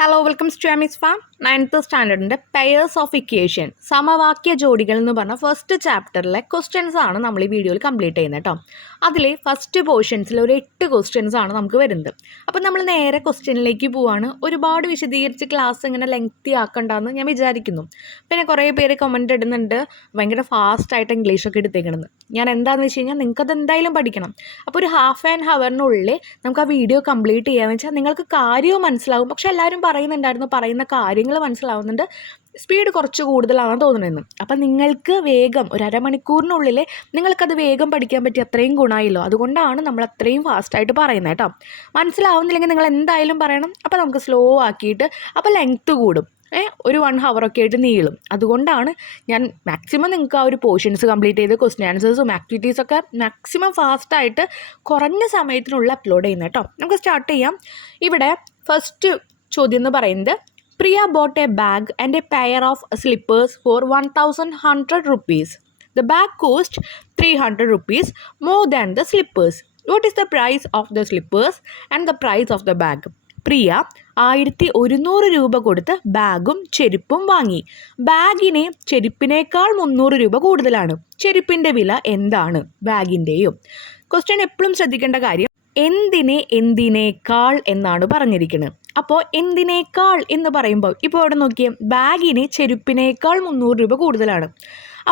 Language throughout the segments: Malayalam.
Hello welcome to Amy's farm 9th സ്റ്റാൻഡേർഡിൻ്റെ പെയേഴ്സ് ഓഫ് ഇക്വേഷൻ സമവാക്യ ജോഡികൾ എന്ന് പറഞ്ഞ ഫസ്റ്റ് ചാപ്റ്ററിലെ ക്വസ്റ്റ്യൻസ് ആണ് നമ്മൾ ഈ വീഡിയോയിൽ കംപ്ലീറ്റ് ചെയ്യുന്നത് കേട്ടോ. അതിൽ ഫസ്റ്റ് പോർഷൻസിൽ ഒരു 8 ക്വസ്റ്റ്യൻസ് ആണ് നമുക്ക് വരുന്നത്. അപ്പോൾ നമ്മൾ നേരെ ക്വസ്റ്റ്യനിലേക്ക് പോവാണ്. ഒരുപാട് വിശദീകരിച്ച് ക്ലാസ് ഇങ്ങനെ ലെങ്തി ആക്കണ്ടെന്ന് ഞാൻ വിചാരിക്കുന്നു. പിന്നെ കുറേ പേര് കമൻറ്റ് ഇടുന്നുണ്ട് ഭയങ്കര ഫാസ്റ്റായിട്ട് ഇംഗ്ലീഷൊക്കെ എടുത്തേക്കണമെന്ന്. ഞാൻ എന്താണെന്ന് വെച്ച് കഴിഞ്ഞാൽ നിങ്ങൾക്കത് എന്തായാലും പഠിക്കണം. അപ്പോൾ ഒരു ഹാഫ് ആൻ ഹവറിനുള്ളിൽ നമുക്ക് ആ വീഡിയോ കംപ്ലീറ്റ് ചെയ്യാമെന്ന് വെച്ചാൽ നിങ്ങൾക്ക് കാര്യവും മനസ്സിലാവും. പക്ഷേ എല്ലാവരും പറയുന്നുണ്ടായിരുന്നു പറയുന്ന കാര്യങ്ങൾ മനസ്സിലാവുന്നുണ്ട്, സ്പീഡ് കുറച്ച് കൂടുതലാണെന്ന് തോന്നുന്നതെന്ന്. അപ്പം നിങ്ങൾക്ക് വേഗം ഒരു അരമണിക്കൂറിനുള്ളിൽ നിങ്ങൾക്കത് വേഗം പഠിക്കാൻ പറ്റി അത്രയും ഗുണമായില്ലോ. അതുകൊണ്ടാണ് നമ്മൾ അത്രയും ഫാസ്റ്റായിട്ട് പറയുന്നത് കേട്ടോ. മനസ്സിലാവുന്നില്ലെങ്കിൽ നിങ്ങൾ എന്തായാലും പറയണം. അപ്പോൾ നമുക്ക് സ്ലോ ആക്കിയിട്ട് അപ്പോൾ ലെങ്ത്ത് കൂടും, ഒരു 1 ഹവറൊക്കെ ആയിട്ട് നീളും. അതുകൊണ്ടാണ് ഞാൻ മാക്സിമം നിങ്ങൾക്ക് ആ ഒരു പോർഷൻസ് കംപ്ലീറ്റ് ചെയ്ത് ക്വസ്റ്റ്യൻ ആൻസേഴ്സും ആക്ടിവിറ്റീസൊക്കെ മാക്സിമം ഫാസ്റ്റായിട്ട് കുറഞ്ഞ സമയത്തിനുള്ളിൽ അപ്ലോഡ് ചെയ്യുന്നത് കേട്ടോ. നമുക്ക് സ്റ്റാർട്ട് ചെയ്യാം. ഇവിടെ ഫസ്റ്റ് ചോദ്യം എന്ന് പറയുന്നത് Priya bought a bag and a pair of slippers for 1,100 rupees. The bag cost 300 rupees more than the slippers. What is the price of the slippers and the price of the bag? പ്രിയ 1100 രൂപ കൊടുത്ത് ബാഗും ചെരുപ്പും വാങ്ങി. ബാഗിന് ചെരുപ്പിനേക്കാൾ 300 രൂപ കൂടുതലാണ്. ചെരുപ്പിൻ്റെ വില എന്താണ്? ബാഗിൻ്റെയും. ക്വസ്റ്റ്യൻ എപ്പോഴും ശ്രദ്ധിക്കേണ്ട കാര്യം എന്തിനേക്കാൾ എന്നാണ് പറഞ്ഞിരിക്കുന്നത്. അപ്പോൾ എന്തിനേക്കാൾ എന്ന് പറയുമ്പോൾ ഇപ്പോൾ ഇവിടെ നോക്കിയേ, ബാഗിന് ചെരുപ്പിനേക്കാൾ 300 രൂപ കൂടുതലാണ്.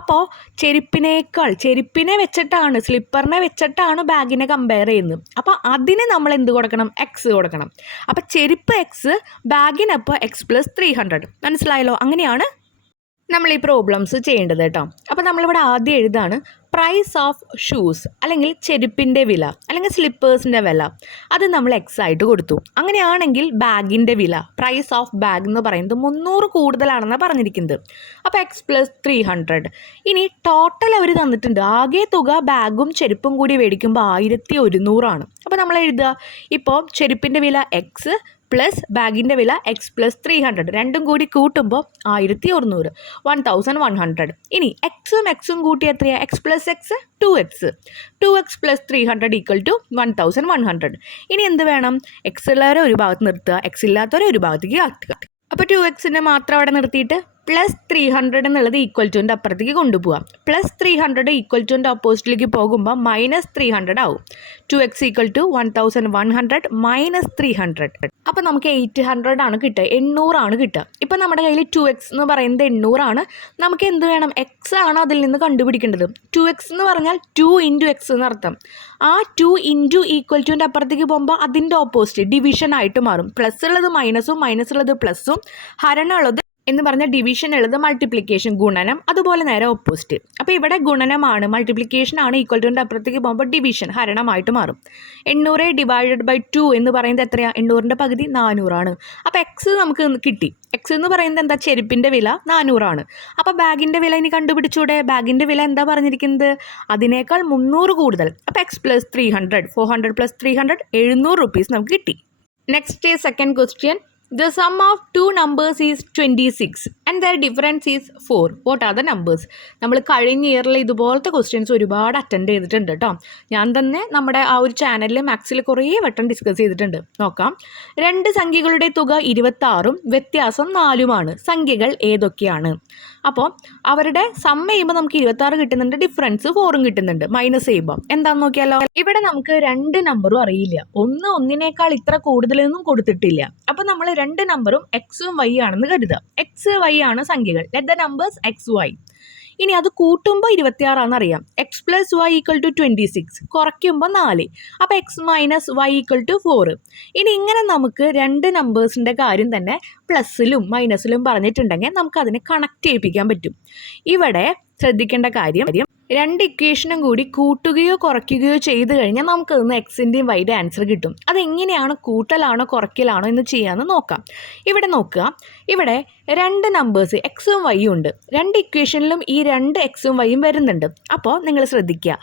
അപ്പോൾ ചെരുപ്പിനെ വെച്ചിട്ടാണ്, സ്ലിപ്പറിനെ വെച്ചിട്ടാണ് ബാഗിനെ കമ്പയർ ചെയ്യുന്നത്. അപ്പോൾ അതിന് നമ്മൾ എന്ത് കൊടുക്കണം? എക്സ് കൊടുക്കണം. അപ്പോൾ ചെരുപ്പ് എക്സ്, ബാഗിനപ്പോൾ എക്സ് പ്ലസ് 300. മനസ്സിലായല്ലോ? അങ്ങനെയാണ് നമ്മൾ ഈ പ്രോബ്ലംസ് ചെയ്യേണ്ടത് കേട്ടോ. അപ്പോൾ നമ്മളിവിടെ ആദ്യം എഴുതാണ് പ്രൈസ് ഓഫ് ഷൂസ്, അല്ലെങ്കിൽ ചെരുപ്പിൻ്റെ വില, അല്ലെങ്കിൽ സ്ലിപ്പേഴ്സിൻ്റെ വില. അത് നമ്മൾ എക്സ് ആയിട്ട് കൊടുത്തു. അങ്ങനെയാണെങ്കിൽ ബാഗിൻ്റെ വില, പ്രൈസ് ഓഫ് ബാഗ് എന്ന് പറയുന്നത് 300 കൂടുതലാണെന്നാണ് പറഞ്ഞിരിക്കുന്നത്. അപ്പോൾ എക്സ് പ്ലസ് 300. ഇനി ടോട്ടൽ അവർ തന്നിട്ടുണ്ട്. ആകെ തുക ബാഗും ചെരുപ്പും കൂടി മേടിക്കുമ്പോൾ 1100 ആണ്. അപ്പോൾ നമ്മൾ എഴുതുക, ഇപ്പോൾ ചെരുപ്പിൻ്റെ വില എക്സ് പ്ലസ് ബാഗിൻ്റെ വില എക്സ് പ്ലസ് 300. രണ്ടും കൂടി കൂട്ടുമ്പോൾ 1100, 1100. ഇനി എക്സും കൂട്ടി എത്രയാണ്? X plus x 2x plus 300 equal to 1100. ഇനി എന്ത് വേണം? എക്സ് ഉള്ളവരെ ഒരു ഭാഗത്ത് നിർത്തുക, എക്സ് ഇല്ലാത്തവരെ ഒരു ഭാഗത്തേക്ക് ആക്കുക. അപ്പോൾ 2xൻ്റെ മാത്രം അവിടെ നിർത്തിയിട്ട് പ്ലസ് 300 എന്നുള്ളത് ഈക്വൽ ടുൻ്റെ അപ്പുറത്തേക്ക് കൊണ്ടുപോകാം. പ്ലസ് 300 ഈക്വൽ ടുൻ്റെ ഓപ്പോസിറ്റിലേക്ക് പോകുമ്പോൾ മൈനസ് 300 ആവും. 2x equal to 1100 minus 300. അപ്പോൾ നമുക്ക് 800 ആണ് കിട്ടുക, 800 ആണ് കിട്ടുക. ഇപ്പോൾ നമ്മുടെ കയ്യിൽ 2x എന്ന് പറയുന്നത് 800 ആണ്. നമുക്ക് എന്ത് വേണം? എക്സ് ആണ് അതിൽ നിന്ന് കണ്ടുപിടിക്കേണ്ടത്. 2x എന്ന് പറഞ്ഞാൽ 2 ഇൻറ്റു എക്സ് എന്നർത്ഥം. ആ 2 ഇൻറ്റു ഈക്വൽ ടുൻ്റെ അപ്പുറത്തേക്ക് പോകുമ്പോൾ അതിൻ്റെ ഓപ്പോസിറ്റ് ഡിവിഷൻ ആയിട്ട് മാറും. പ്ലസ് ഉള്ളത് മൈനസും, മൈനസ് ഉള്ളത് പ്ലസും, ഹരണമുള്ളത് എന്ന് പറഞ്ഞാൽ ഡിവിഷൻ ഉള്ളത് മൾട്ടിപ്ലിക്കേഷൻ, ഗുണനം. അതുപോലെ നേരെ ഓപ്പോസിറ്റ്. അപ്പോൾ ഇവിടെ ഗുണനമാണ്, മൾട്ടിപ്ലിക്കേഷൻ ആണ്. ഈക്വൽ ടുൻ്റെ അപ്പുറത്തേക്ക് പോകുമ്പോൾ ഡിവിഷൻ, ഹരണമായിട്ട് മാറും. 800 ഡിവൈഡഡ് ബൈ 2 എന്ന് പറയുന്നത് എത്രയാണ്? 800ൻ്റെ പകുതി 400 ആണ്. അപ്പോൾ എക്സ് നമുക്ക് കിട്ടി. എക്സ് എന്ന് പറയുന്നത് എന്താ? ചെരുപ്പിൻ്റെ വില 400 ആണ്. അപ്പോൾ ബാഗിൻ്റെ വില ഇനി കണ്ടുപിടിച്ചൂടെ? ബാഗിൻ്റെ വില എന്താ പറഞ്ഞിരിക്കുന്നത്? അതിനേക്കാൾ 300 കൂടുതൽ. അപ്പോൾ എക്സ് പ്ലസ് 300, 400 പ്ലസ് 300, 700 rupees നമുക്ക് കിട്ടി. Next second question. The sum of two numbers is 26 and their difference is 4. What are the numbers? നമ്മൾ കഴിഞ്ഞ ഇയറിൽ ഇതുപോലത്തെ ക്വസ്റ്റ്യൻസ് ഒരുപാട് അറ്റൻഡ് ചെയ്തിട്ടുണ്ട് കേട്ടോ. ഞാൻ തന്നെ നമ്മുടെ ആ ഒരു ചാനലിൽ മാത്സിൽ കുറേ വട്ടം ഡിസ്കസ് ചെയ്തിട്ടുണ്ട്. നോക്കാം. 2 സംഖ്യകളുടെ തുക 26ഉം വ്യത്യാസം 4ഉമാണ്. സംഖ്യകൾ ഏതൊക്കെയാണ്? അപ്പോൾ അവരുടെ സം ചെയ്യുമ്പോൾ നമുക്ക് 26 കിട്ടുന്നുണ്ട്, ഡിഫറൻസ് 4ഉം കിട്ടുന്നുണ്ട്. മൈനസ് ചെയ്യുമ്പോൾ എന്താണെന്ന് നോക്കിയാലോ. ഇവിടെ നമുക്ക് 2 നമ്പറും അറിയില്ല. ഒന്നിനേക്കാൾ ഇത്ര കൂടുതലൊന്നും കൊടുത്തിട്ടില്ല. അപ്പോൾ നമ്മൾ 2 നമ്പറും എക്സും വൈ ആണെന്ന് കരുതുക. എക്സ് വൈ ആണ് സംഖ്യകൾ. Let the numbers X Y. ഇനി അത് കൂട്ടുമ്പോൾ 26 ആണെന്നറിയാം. X plus Y equal to 26, കുറയ്ക്കുമ്പോൾ 4. അപ്പോൾ X minus Y equal to 4. ഇനി ഇങ്ങനെ നമുക്ക് 2 നമ്പേഴ്സിൻ്റെ കാര്യം തന്നെ പ്ലസ്സിലും മൈനസിലും പറഞ്ഞിട്ടുണ്ടെങ്കിൽ നമുക്കതിനെ കണക്ട് ചെയ്യിപ്പിക്കാൻ പറ്റും. ഇവിടെ ശ്രദ്ധിക്കേണ്ട കാര്യം, 2 ഇക്വേഷനും കൂടി കൂട്ടുകയോ കുറയ്ക്കുകയോ ചെയ്ത് കഴിഞ്ഞാൽ നമുക്ക് ഇന്ന് എക്സിൻ്റെയും വൈയുടെ ആൻസർ കിട്ടും. അതെങ്ങനെയാണ്? കൂട്ടലാണോ കുറയ്ക്കലാണോ എന്ന് ചെയ്യാമെന്ന് നോക്കാം. ഇവിടെ നോക്കുക, ഇവിടെ 2 നമ്പേഴ്സ് എക്സും വൈയും ഉണ്ട്. 2 ഇക്വേഷനിലും ഈ 2 എക്സും വൈയും വരുന്നുണ്ട്. അപ്പോൾ നിങ്ങൾ ശ്രദ്ധിക്കുക,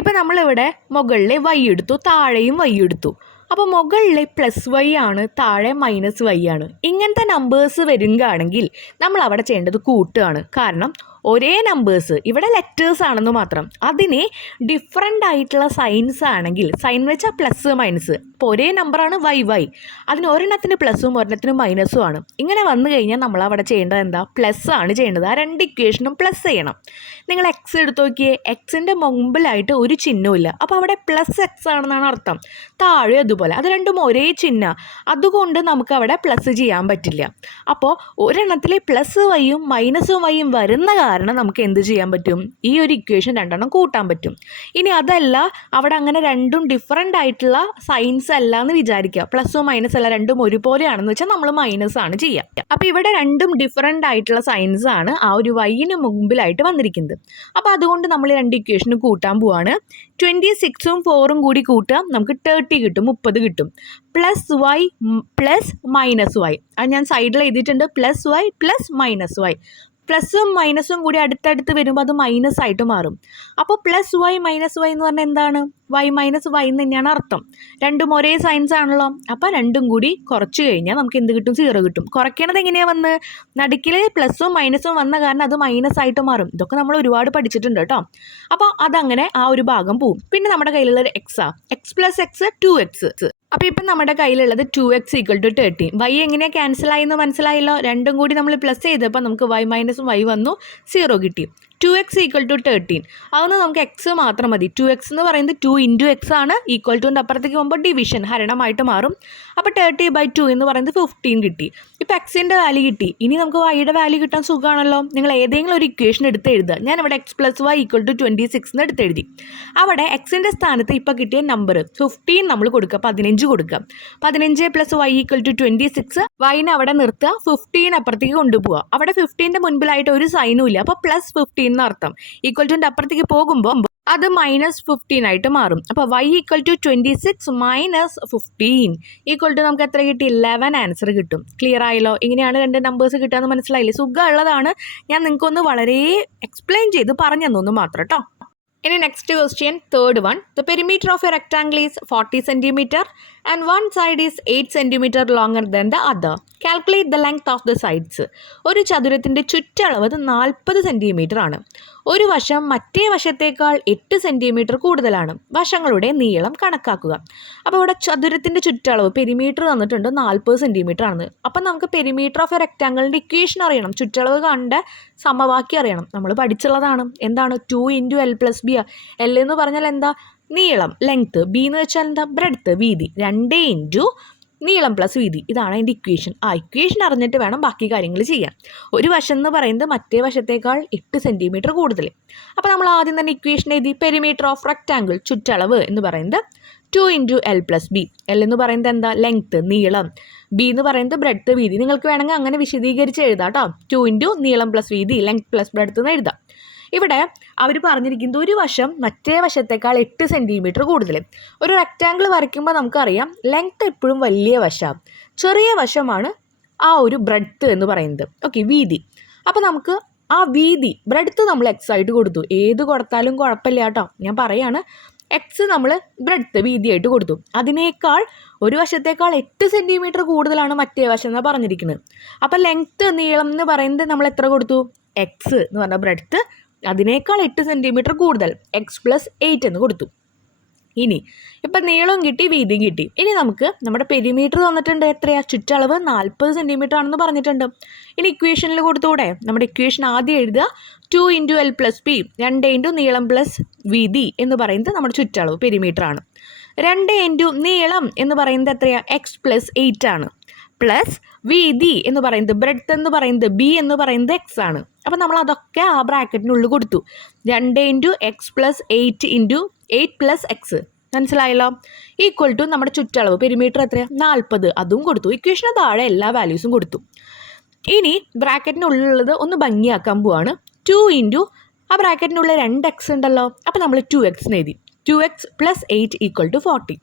ഇപ്പോൾ നമ്മളിവിടെ മുകളിൽ വൈ എടുത്തു, താഴെയും വൈ എടുത്തു. അപ്പോൾ മുകളിൽ പ്ലസ് വൈ ആണ്, താഴെ മൈനസ് വൈ ആണ്. ഇങ്ങനത്തെ നമ്പേഴ്സ് വരികയാണെങ്കിൽ നമ്മൾ അവിടെ ചെയ്യേണ്ടത് കൂട്ടുകയാണ്. കാരണം ഒരേ നമ്പേഴ്സ് ഇവിടെ ലെറ്റേഴ്സ് ആണെന്ന് മാത്രം, അതിനെ ഡിഫറെൻ്റ് ആയിട്ടുള്ള സൈൻസ് ആണെങ്കിൽ, സൈൻ വെച്ചാൽ പ്ലസ് മൈനസ്, ഇപ്പോൾ ഒരേ നമ്പറാണ് വൈ, അതിന് ഒരെണ്ണത്തിന് പ്ലസ്സും ഒരെണ്ണത്തിന് മൈനസും ആണ്. ഇങ്ങനെ വന്നു കഴിഞ്ഞാൽ നമ്മൾ അവിടെ ചെയ്യേണ്ടത് എന്താ, പ്ലസ് ആണ് ചെയ്യേണ്ടത്. ആ രണ്ട് ഇക്വേഷനും പ്ലസ് ചെയ്യണം. നിങ്ങൾ എക്സ് എടുത്ത് നോക്കിയേ, എക്സിൻ്റെ മുമ്പിലായിട്ട് ഒരു ചിഹ്നമില്ല, അപ്പോൾ അവിടെ പ്ലസ് എക്സ് ആണെന്നാണ് അർത്ഥം. താഴെ അതുപോലെ, അത് രണ്ടും ഒരേ ചിഹ്ന, അതുകൊണ്ട് നമുക്ക് അവിടെ പ്ലസ് ചെയ്യാൻ പറ്റില്ല. അപ്പോൾ ഒരെണ്ണത്തിൽ പ്ലസ് വൈയും മൈനസും വൈയും വരുന്ന കാരണം നമുക്ക് എന്ത് ചെയ്യാൻ പറ്റും, ഈ ഒരു ഇക്വേഷൻ രണ്ടെണ്ണം കൂട്ടാൻ പറ്റും. ഇനി അതല്ല, അവിടെ അങ്ങനെ രണ്ടും ഡിഫറെൻ്റ് ആയിട്ടുള്ള സൈൻസ് അല്ല എന്ന് വിചാരിക്കുക, പ്ലസ്സും മൈനസ് അല്ല, രണ്ടും ഒരുപോലെയാണെന്ന് വെച്ചാൽ നമ്മൾ മൈനസ് ആണ് ചെയ്യുക. അപ്പോൾ ഇവിടെ രണ്ടും ഡിഫറെൻ്റ് ആയിട്ടുള്ള സൈൻസ് ആണ് ആ ഒരു വൈന് മുമ്പിലായിട്ട് വന്നിരിക്കുന്നത്. അപ്പോൾ അതുകൊണ്ട് നമ്മൾ രണ്ട് ഇക്വേഷനും കൂട്ടാൻ പോവാണ്. 26ഉം 4ഉം കൂടി കൂട്ടുക, നമുക്ക് 30 കിട്ടും, 30 കിട്ടും. Plus Y plus minus Y, അത് ഞാൻ സൈഡിൽ എഴുതിയിട്ടുണ്ട്, plus Y plus minus Y. പ്ലസും മൈനസും കൂടി അടുത്തടുത്ത് വരുമ്പോൾ അത് മൈനസ് ആയിട്ട് മാറും. അപ്പോൾ പ്ലസ് വൈ മൈനസ് വൈ എന്ന് പറഞ്ഞാൽ എന്താണ്, വൈ മൈനസ് വൈ എന്ന് തന്നെയാണ് അർത്ഥം. രണ്ടും ഒരേ സൈൻസ് ആണല്ലോ. അപ്പോൾ രണ്ടും കൂടി കുറച്ച് കഴിഞ്ഞാൽ നമുക്ക് എന്ത് കിട്ടും, 0 കിട്ടും. കുറയ്ക്കണത് എങ്ങനെയാണ് വന്ന്, നടുക്കിൽ പ്ലസും മൈനസും വന്ന കാരണം അത് മൈനസ് ആയിട്ട് മാറും. ഇതൊക്കെ നമ്മൾ ഒരുപാട് പഠിച്ചിട്ടുണ്ട് കേട്ടോ. അപ്പോൾ അതങ്ങനെ ആ ഒരു ഭാഗം പോവും. പിന്നെ നമ്മുടെ കയ്യിലുള്ളത് എക്സാ, എക്സ് പ്ലസ് എക്സ് 2x. അപ്പോൾ ഇപ്പം നമ്മുടെ കയ്യിലുള്ളത് 2x = 13. വൈ എങ്ങനെയാണ് ക്യാൻസൽ ആയെന്ന് മനസ്സിലായല്ലോ. രണ്ടും കൂടി നമ്മൾ പ്ലസ് ചെയ്തപ്പോൾ നമുക്ക് വൈ മൈനസും വൈ വന്നു, 0 കിട്ടി. 2x = 13. അതൊന്ന് നമുക്ക് എക്സ് മാത്രം മതി. 2x എന്ന് പറയുന്നത് 2 × x ആണ്. ഈക്വൽ ടുൻ്റെ അപ്പുറത്തേക്ക് പോകുമ്പോൾ ഡിവിഷൻ, ഹരണമായിട്ട് മാറും. അപ്പോൾ 30/2 എന്ന് പറയുന്നത് 15 കിട്ടി. ഇപ്പോൾ എക്സിൻ്റെ വാല്യൂ കിട്ടി. ഇനി നമുക്ക് വൈയുടെ വാല്യൂ കിട്ടാൻ സുഖമാണല്ലോ. നിങ്ങൾ ഏതെങ്കിലും ഒരു ഇക്വേഷൻ എടുത്ത് എഴുതുക. ഞാനിവിടെ x + y = 26 എന്ന് എടുത്തെഴുതി. അവിടെ എക്സിൻ്റെ സ്ഥാനത്ത് ഇപ്പോൾ കിട്ടിയ നമ്പർ 15 നമ്മൾ കൊടുക്കുക, 15 കൊടുക്കുക. 15 + y = 26. വൈനെ അവിടെ നിർത്തുക, 15 അപ്പുറത്തേക്ക് കൊണ്ടുപോവുക. അവിടെ 15ൻ്റെ മുൻപിലായിട്ട് ഒരു സൈനും ഇല്ല, അപ്പോൾ +15 എന്നർത്ഥം. ഈക്വൽ ടുൻ്റെ അപ്പുറത്തേക്ക് പോകുമ്പോൾ അത് -15 ആയിട്ട് മാറും. അപ്പോൾ y = 26 - 15 ഈക്വൽ ടു നമുക്ക് എത്ര കിട്ടി, 11 ആൻസർ കിട്ടും. ക്ലിയർ ആയല്ലോ. ഇങ്ങനെയാണ് രണ്ട് നമ്പേഴ്സ് കിട്ടുകയെന്ന് മനസ്സിലായില്ലേ. സുഖമുള്ളതാണ്. ഞാൻ നിങ്ങൾക്കൊന്ന് വളരെ എക്സ്പ്ലെയിൻ ചെയ്ത് പറഞ്ഞു തന്നു മാത്രം കേട്ടോ. ഇനി next question, third one. The perimeter of A rectangle is 40 cm and one side is 8 cm longer than the other. Calculate the length of the sides. ഒരു ചതുരത്തിൻ്റെ ചുറ്റളവ് 40 cm ആണ്. ഒരു വശം മറ്റേ വശത്തേക്കാൾ 8 cm കൂടുതലാണ്. വശങ്ങളുടെ നീളം കണക്കാക്കുക. അപ്പോൾ ഇവിടെ ചതുരത്തിൻ്റെ ചുറ്റളവ് പെരിമീറ്റർ തന്നിട്ടുണ്ട് 40 cm ആണെന്ന്. അപ്പം നമുക്ക് പെരിമീറ്റർ ഓഫ് എ റെക്ടാംഗിളിൻ്റെ ഇക്വേഷൻ അറിയണം, ചുറ്റളവ് കണ്ട സമവാക്യം അറിയണം. നമ്മൾ പഠിച്ചുള്ളതാണ്. എന്താണ്, 2 × L + B. L എന്ന് പറഞ്ഞാൽ എന്താ, നീളം, ലെങ്ത്ത്. ബി എന്ന് വെച്ചാൽ എന്താ, ബ്രെഡ്ത്ത്, വീതി. 2 × നീളം + വീതി. ഇതാണ് അതിൻ്റെ ഇക്വേഷൻ. ആ ഇക്വേഷൻ അറിഞ്ഞിട്ട് വേണം ബാക്കി കാര്യങ്ങൾ ചെയ്യാൻ. ഒരു വശം എന്ന് പറയുന്നത് മറ്റേ വശത്തേക്കാൾ 8 cm കൂടുതൽ. അപ്പോൾ നമ്മൾ ആദ്യം തന്നെ ഇക്വേഷൻ എഴുതി. പെരിമീറ്റർ ഓഫ് റെക്ടാംഗിൾ, ചുറ്റളവ് എന്ന് പറയുന്നത് 2 × L + B. L എന്ന് പറയുന്നത് എന്താ, ലെങ്ത്ത്, നീളം. ബി എന്ന് പറയുന്നത് ബ്രെഡ്ത്ത്, വീതി. നിങ്ങൾക്ക് വേണമെങ്കിൽ അങ്ങനെ വിശദീകരിച്ച് എഴുതാം കേട്ടോ. 2 × നീളം + വീതി, ലെങ്ത്ത് + ബ്രെഡ്ത്ത് എന്ന് എഴുതാം. ഇവിടെ അവർ പറഞ്ഞിരിക്കുന്നത് ഒരു വശം മറ്റേ വശത്തേക്കാൾ 8 cm കൂടുതൽ. ഒരു റെക്റ്റാങ്കിൾ വരയ്ക്കുമ്പോൾ നമുക്കറിയാം ലെങ്ത്ത് എപ്പോഴും വലിയ വശമാണ്, ചെറിയ വശമാണ് ആ ഒരു ബ്രെഡ്ത്ത് എന്ന് പറയുന്നത്. ഓക്കെ, വീതി. അപ്പോൾ നമുക്ക് ആ വീതി, ബ്രെഡ്ത്ത് നമ്മൾ എക്സ് ആയിട്ട് കൊടുത്തു. ഏത് കൊടുത്താലും കുഴപ്പമില്ല കേട്ടോ. ഞാൻ പറയാണ്, എക്സ് നമ്മൾ ബ്രെഡ്ത്ത്, വീതിയായിട്ട് കൊടുത്തു. അതിനേക്കാൾ ഒരു വശത്തേക്കാൾ 8 cm കൂടുതലാണ് മറ്റേ വശം എന്നാണ് പറഞ്ഞിരിക്കുന്നത്. അപ്പോൾ ലെങ്ത്ത്, നീളം എന്ന് പറയുന്നത് നമ്മൾ എത്ര കൊടുത്തു, എക്സ് എന്ന് പറഞ്ഞാൽ ബ്രെഡ്ത്ത്, അതിനേക്കാൾ 8 cm കൂടുതൽ, x + 8 എന്ന് കൊടുത്തു. ഇനി ഇപ്പം നീളവും കിട്ടി, വീതിയും കിട്ടി. ഇനി നമുക്ക് നമ്മുടെ പെരിമീറ്റർ തന്നിട്ടുണ്ട്. എത്രയാ, ചുറ്റളവ് 40 cm ആണെന്ന് പറഞ്ഞിട്ടുണ്ട്. ഇനി ഇക്വേഷനിൽ കൊടുത്തൂടെ. നമ്മുടെ ഇക്വേഷൻ ആദ്യം എഴുതുക. 2 × L + B, 2 × നീളം + വീതി എന്ന് പറയുന്നത് നമ്മുടെ ചുറ്റളവ്, പെരിമീറ്റർ ആണ്. 2 × നീളം എന്ന് പറയുന്നത് എത്രയാ, x + 8 ആണ്. പ്ലസ് വീതി എന്ന് പറയുന്നത്, ബ്രെഡ്ത്ത് എന്ന് പറയുന്നത്, ബി എന്ന് പറയുന്നത് എക്സ് ആണ്. അപ്പം നമ്മൾ അതൊക്കെ ആ ബ്രാക്കറ്റിനുള്ളിൽ കൊടുത്തു. 2 × x + 8 × 8 + x. മനസ്സിലായല്ലോ. ഈക്വൽ ടു നമ്മുടെ ചുറ്റളവ്, പെരിമീറ്റർ എത്രയാണ്, 40. അതും കൊടുത്തു. ഇക്വേഷന് താഴെ എല്ലാ വാല്യൂസും കൊടുത്തു. ഇനി ബ്രാക്കറ്റിനുള്ളിലുള്ളത് ഒന്ന് ഭംഗിയാക്കാൻ പോവാണ്. 2 × ആ ബ്രാക്കറ്റിനുള്ള 2x ഉണ്ടല്ലോ, അപ്പോൾ നമ്മൾ 2x എഴുതി. 2x + 8 = 40.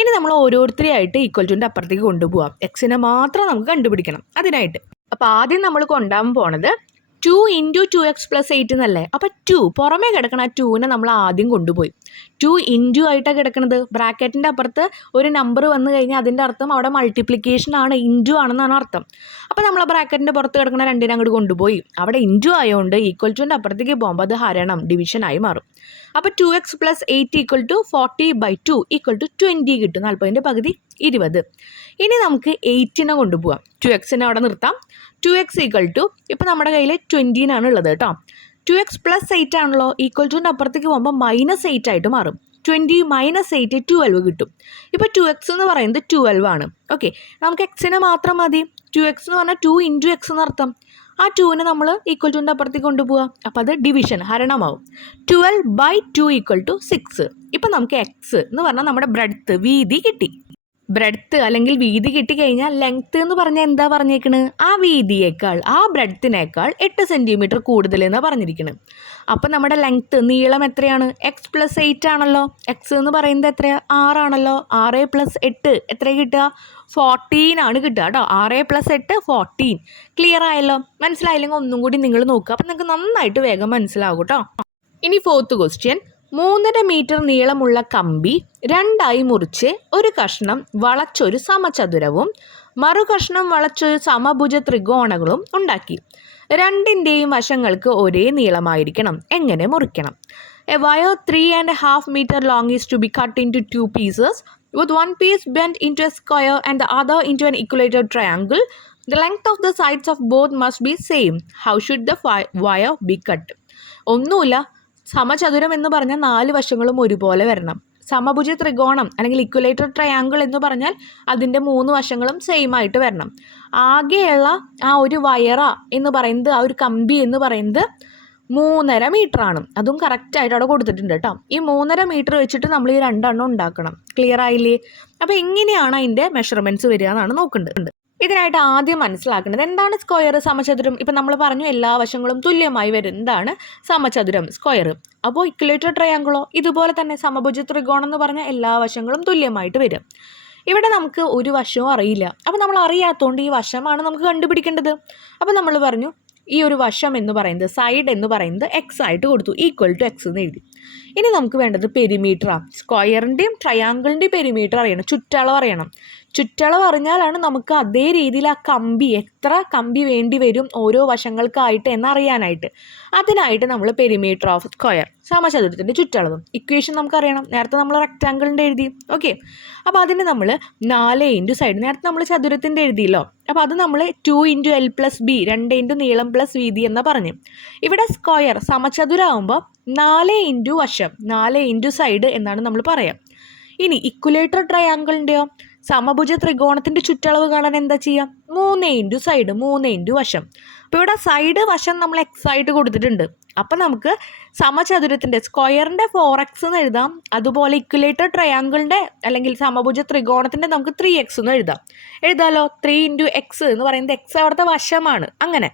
ഇനി നമ്മൾ ഓരോരുത്തരെയായിട്ട് ഈക്വൽ ടുൻ്റെ അപ്പുറത്തേക്ക് കൊണ്ടുപോകാം. എക്സിനെ മാത്രം നമുക്ക് കണ്ടുപിടിക്കണം അതിനായിട്ട്. അപ്പോൾ ആദ്യം നമ്മൾ കൊണ്ടുപോകാൻ പോണത് 2 ഇൻറ്റു 2x+8 എന്നല്ലേ. അപ്പോൾ 2 പുറമേ കിടക്കണ ആ 2നെ നമ്മൾ ആദ്യം കൊണ്ടുപോയി 2 ഇൻറ്റു ആയിട്ടാണ് കിടക്കുന്നത്. ബ്രാക്കറ്റിൻ്റെ അപ്പുറത്ത് ഒരു നമ്പർ വന്നു കഴിഞ്ഞാൽ അതിൻ്റെ അർത്ഥം അവിടെ മൾട്ടിപ്ലിക്കേഷൻ ആണ്, ഇൻറ്റു ആണെന്നാണ് അർത്ഥം. അപ്പോൾ നമ്മൾ ബ്രാക്കറ്റിൻ്റെ പുറത്ത് കിടക്കുന്ന രണ്ടിനെ അങ്ങോട്ട് കൊണ്ടുപോയി. അവിടെ ഇൻറ്റു ആയതുകൊണ്ട് ഈക്വൽ ടുൻ്റെ അപ്പുറത്തേക്ക് പോകുമ്പോൾ അത് ഹരണം, ഡിവിഷനായി മാറും. അപ്പോൾ 2x+8 = 40/2 = 20 കിട്ടും. 40ൻ്റെ പകുതി 20. ഇനി നമുക്ക് 8നെ കൊണ്ടുപോകാം. 2xനെ അവിടെ നിർത്താം. 2x = ഇപ്പോൾ നമ്മുടെ കയ്യിൽ 20 ഉള്ളത് കേട്ടോ. 2x+8 ആണല്ലോ, ഈക്വൽ ടുൻ്റെ അപ്പുറത്തേക്ക് പോകുമ്പോൾ -8 ആയിട്ട് മാറും. 20 - 8 12 കിട്ടും. ഇപ്പോൾ 2x എന്ന് പറയുന്നത് 12 ആണ്. ഓക്കെ, നമുക്ക് എക്സിനെ മാത്രം മതി. 2x എന്ന് പറഞ്ഞാൽ 2 ഇൻറ്റു എക്സ് എന്നർത്ഥം. ആ 2നെ നമ്മൾ ഈക്വൽ ടുൻ്റെ അപ്പുറത്തേക്ക് കൊണ്ടുപോകാം. അപ്പോൾ അത് ഡിവിഷൻ, ഹരണമാവും. 12/2 = 6. ഇപ്പം നമുക്ക് എക്സ് എന്ന് പറഞ്ഞാൽ നമ്മുടെ ബ്രെഡ്ത്ത്, വീതി കിട്ടി. ബ്രെഡ്ത്ത് അല്ലെങ്കിൽ വീതി കിട്ടിക്കഴിഞ്ഞാൽ ലെങ്ത്ത് എന്ന് പറഞ്ഞാൽ എന്താ പറഞ്ഞേക്കണത്? ആ വീതിയേക്കാൾ, ആ ബ്രെഡ്ത്തിനേക്കാൾ 8 സെൻറ്റിമീറ്റർ കൂടുതൽ എന്നാണ് പറഞ്ഞിരിക്കുന്നത്. അപ്പം നമ്മുടെ ലെങ്ത്ത്, നീളം എത്രയാണ്? x+8 ആണല്ലോ. എക്സ് എന്ന് പറയുന്നത് എത്രയാണ്? 6 ആണല്ലോ. 6+8 എത്ര കിട്ടുക? 14 ആണ് കിട്ടുക കേട്ടോ. 6+8 14. ക്ലിയർ ആയല്ലോ? മനസ്സിലായില്ലെങ്കിൽ ഒന്നും കൂടി നിങ്ങൾ നോക്കുക. അപ്പം നിങ്ങൾക്ക് നന്നായിട്ട് വേഗം മനസ്സിലാവും കേട്ടോ. ഇനി 4th ക്വസ്റ്റ്യൻ. 3.5 മീറ്റർ നീളമുള്ള കമ്പി 2ആയി മുറിച്ച് ഒരു കഷ്ണം വളച്ചൊരു സമചതുരവും മറുകഷ്ണം വളച്ചൊരു സമഭുജ ത്രികോണങ്ങളും ഉണ്ടാക്കി. രണ്ടിൻ്റെയും വശങ്ങൾക്ക് ഒരേ നീളമായിരിക്കണം. എങ്ങനെ മുറിക്കണം? A wire 3.5 meter long is to be cut into 2 pieces with one piece bent into a square and the other into an equilateral triangle. The length of the sides of both must be same. How should the wire be cut? ഒന്നുമില്ല, സമചതുരം എന്ന് പറഞ്ഞാൽ 4 വശങ്ങളും ഒരുപോലെ വരണം. സമഭുജ ത്രികോണം അല്ലെങ്കിൽ ഇക്വലേറ്റർ ട്രയാങ്കിൾ എന്ന് പറഞ്ഞാൽ അതിൻ്റെ 3 വശങ്ങളും സെയിം ആയിട്ട് വരണം. ആകെയുള്ള ആ ഒരു വയറ എന്ന് പറയുന്നത്, ആ ഒരു കമ്പി എന്ന് പറയുന്നത് 3.5 മീറ്ററാണ്. അതും കറക്റ്റായിട്ട് അവിടെ കൊടുത്തിട്ടുണ്ട് കേട്ടോ. ഈ 3.5 മീറ്റർ വെച്ചിട്ട് നമ്മൾ ഈ 2 എണ്ണം ഉണ്ടാക്കണം. ക്ലിയർ ആയില്ലേ? അപ്പോൾ എങ്ങനെയാണ് അതിൻ്റെ മെഷർമെൻറ്റ്സ് വരിക എന്നാണ് നോക്കേണ്ടത്. ഇതിനായിട്ട് ആദ്യം മനസ്സിലാക്കേണ്ടത് എന്താണ് സ്ക്വയർ, സമചതുരം. ഇപ്പം നമ്മൾ പറഞ്ഞു എല്ലാ വശങ്ങളും തുല്യമായി വരുന്നതാണ് സമചതുരം, സ്ക്വയർ. അപ്പോൾ ഇക്വലേറ്റർ ട്രയാങ്കിളോ ഇതുപോലെ തന്നെ സമഭുജ ത്രികോണം എന്ന് പറഞ്ഞാൽ എല്ലാ വശങ്ങളും തുല്യമായിട്ട് വരും. ഇവിടെ നമുക്ക് ഒരു വശവും അറിയില്ല. അപ്പോൾ നമ്മൾ അറിയാത്തതുകൊണ്ട് ഈ വശമാണ് നമുക്ക് കണ്ടുപിടിക്കേണ്ടത്. അപ്പോൾ നമ്മൾ പറഞ്ഞു ഈ ഒരു വശം എന്ന് പറയുന്നത്, സൈഡ് എന്ന് പറയുന്നത് എക്സ് ആയിട്ട് കൊടുത്തു, ഈക്വൽ ടു എക്സ് എന്ന് എഴുതി. ഇനി നമുക്ക് വേണ്ടത് പെരിമീറ്ററാണ്. സ്ക്വയറിൻ്റെയും ട്രയാങ്കിളിൻ്റെയും പെരിമീറ്റർ അറിയണം, ചുറ്റളവ് അറിയണം. ചുറ്റളവ് അറിഞ്ഞാലാണ് നമുക്ക് അതേ രീതിയിൽ ആ കമ്പി, എത്ര കമ്പി വേണ്ടി വരും ഓരോ വശങ്ങൾക്കായിട്ട് എന്നറിയാനായിട്ട്. അതിനായിട്ട് നമ്മൾ പെരിമീറ്റർ ഓഫ് സ്ക്വയർ, സമചതുരത്തിൻ്റെ ചുറ്റളവും ഇക്വേഷൻ നമുക്കറിയണം. നേരത്തെ നമ്മൾ റെക്റ്റാങ്കിളിൻ്റെ എഴുതി. ഓക്കെ, അപ്പോൾ അതിന് നമ്മൾ 4 ഇൻറ്റു സൈഡ്, നേരത്തെ നമ്മൾ ചതുരത്തിൻ്റെ എഴുതിയല്ലോ. അപ്പോൾ അത് നമ്മൾ 2 ഇൻറ്റു L+B, 2 ഇൻറ്റു നീളം പ്ലസ് വീതി എന്ന് പറഞ്ഞു. ഇവിടെ സ്ക്വയർ സമചതുരാകുമ്പോൾ 4 ഇൻറ്റു വശം, 4 ഇൻറ്റു സൈഡ് എന്നാണ് നമ്മൾ പറയാം. ഇനി ഇക്വലേറ്റർ ട്രയാങ്കിളിൻ്റെയോ സമഭുജ ത്രികോണത്തിൻ്റെ ചുറ്റളവ് കാണാൻ എന്താ ചെയ്യുക? 3 ഇൻറ്റു സൈഡ്, 3 ഇൻറ്റു വശം. അപ്പോൾ ഇവിടെ സൈഡ് വശം നമ്മൾ എക്സ് ആയിട്ട് കൊടുത്തിട്ടുണ്ട്. അപ്പം നമുക്ക് സമചതുരത്തിൻ്റെ സ്ക്വയറിൻ്റെ 4x എന്ന് എഴുതാം. അതുപോലെ ഇക്വലേറ്റർ ട്രയാങ്കിളിൻ്റെ അല്ലെങ്കിൽ സമഭുജ ത്രികോണത്തിൻ്റെ നമുക്ക് 3x എന്ന് എഴുതാമല്ലോ. 3 ഇൻറ്റു എക്സ് എന്ന് പറയുന്നത് എക്സ് അവിടുത്തെ വശമാണ്. അങ്ങനെ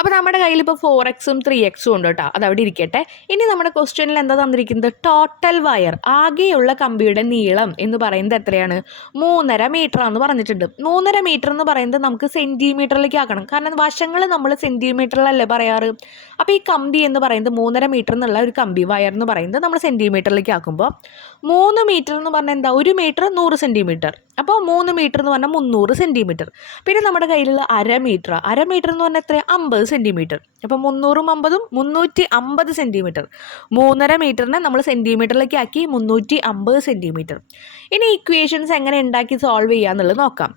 അപ്പോൾ നമ്മുടെ കയ്യിൽ ഇപ്പോൾ 4xഉം 3xഉം ഉണ്ട് കേട്ടോ. അതവിടെ ഇരിക്കട്ടെ. ഇനി നമ്മുടെ ക്വസ്റ്റ്യനിൽ എന്താ തന്നിരിക്കുന്നത്? ടോട്ടൽ വയർ, ആകെയുള്ള കമ്പിയുടെ നീളം എന്ന് പറയുന്നത് എത്രയാണ്? 3.5 മീറ്റർ ആണെന്ന് പറഞ്ഞിട്ടുണ്ട്. 3.5 മീറ്റർ എന്ന് പറയുന്നത് നമുക്ക് സെൻറ്റിമീറ്ററിലേക്ക് ആക്കണം. കാരണം വശങ്ങൾ നമ്മൾ സെൻറ്റിമീറ്ററിലല്ലേ പറയാറ്. അപ്പോൾ ഈ കമ്പി എന്ന് പറയുന്നത് 3.5 മീറ്റർ എന്നുള്ള ഒരു കമ്പി, വയർ എന്ന് പറയുന്നത് നമ്മൾ സെൻറ്റിമീറ്ററിലേക്ക് ആക്കുമ്പോൾ 3 മീറ്റർ എന്ന് പറഞ്ഞാൽ എന്താ? 1 മീറ്റർ 100 സെൻറ്റിമീറ്റർ. അപ്പോൾ 3 മീറ്റർ എന്ന് പറഞ്ഞാൽ 300 സെൻറ്റിമീറ്റർ. പിന്നെ നമ്മുടെ കയ്യിലുള്ള അര മീറ്റർ എന്ന് പറഞ്ഞാൽ എത്ര? 50 സെൻറ്റിമീറ്റർ. അപ്പോൾ 300ഉം 50ഉം 350 സെൻറ്റിമീറ്റർ. 3.5 മീറ്ററിനെ നമ്മൾ സെൻറ്റിമീറ്ററിലേക്ക് ആക്കി 350 സെൻറ്റിമീറ്റർ. ഇനി ഇക്വേഷൻസ് എങ്ങനെ ഉണ്ടാക്കി സോൾവ് ചെയ്യാന്നുള്ളത് നോക്കാം.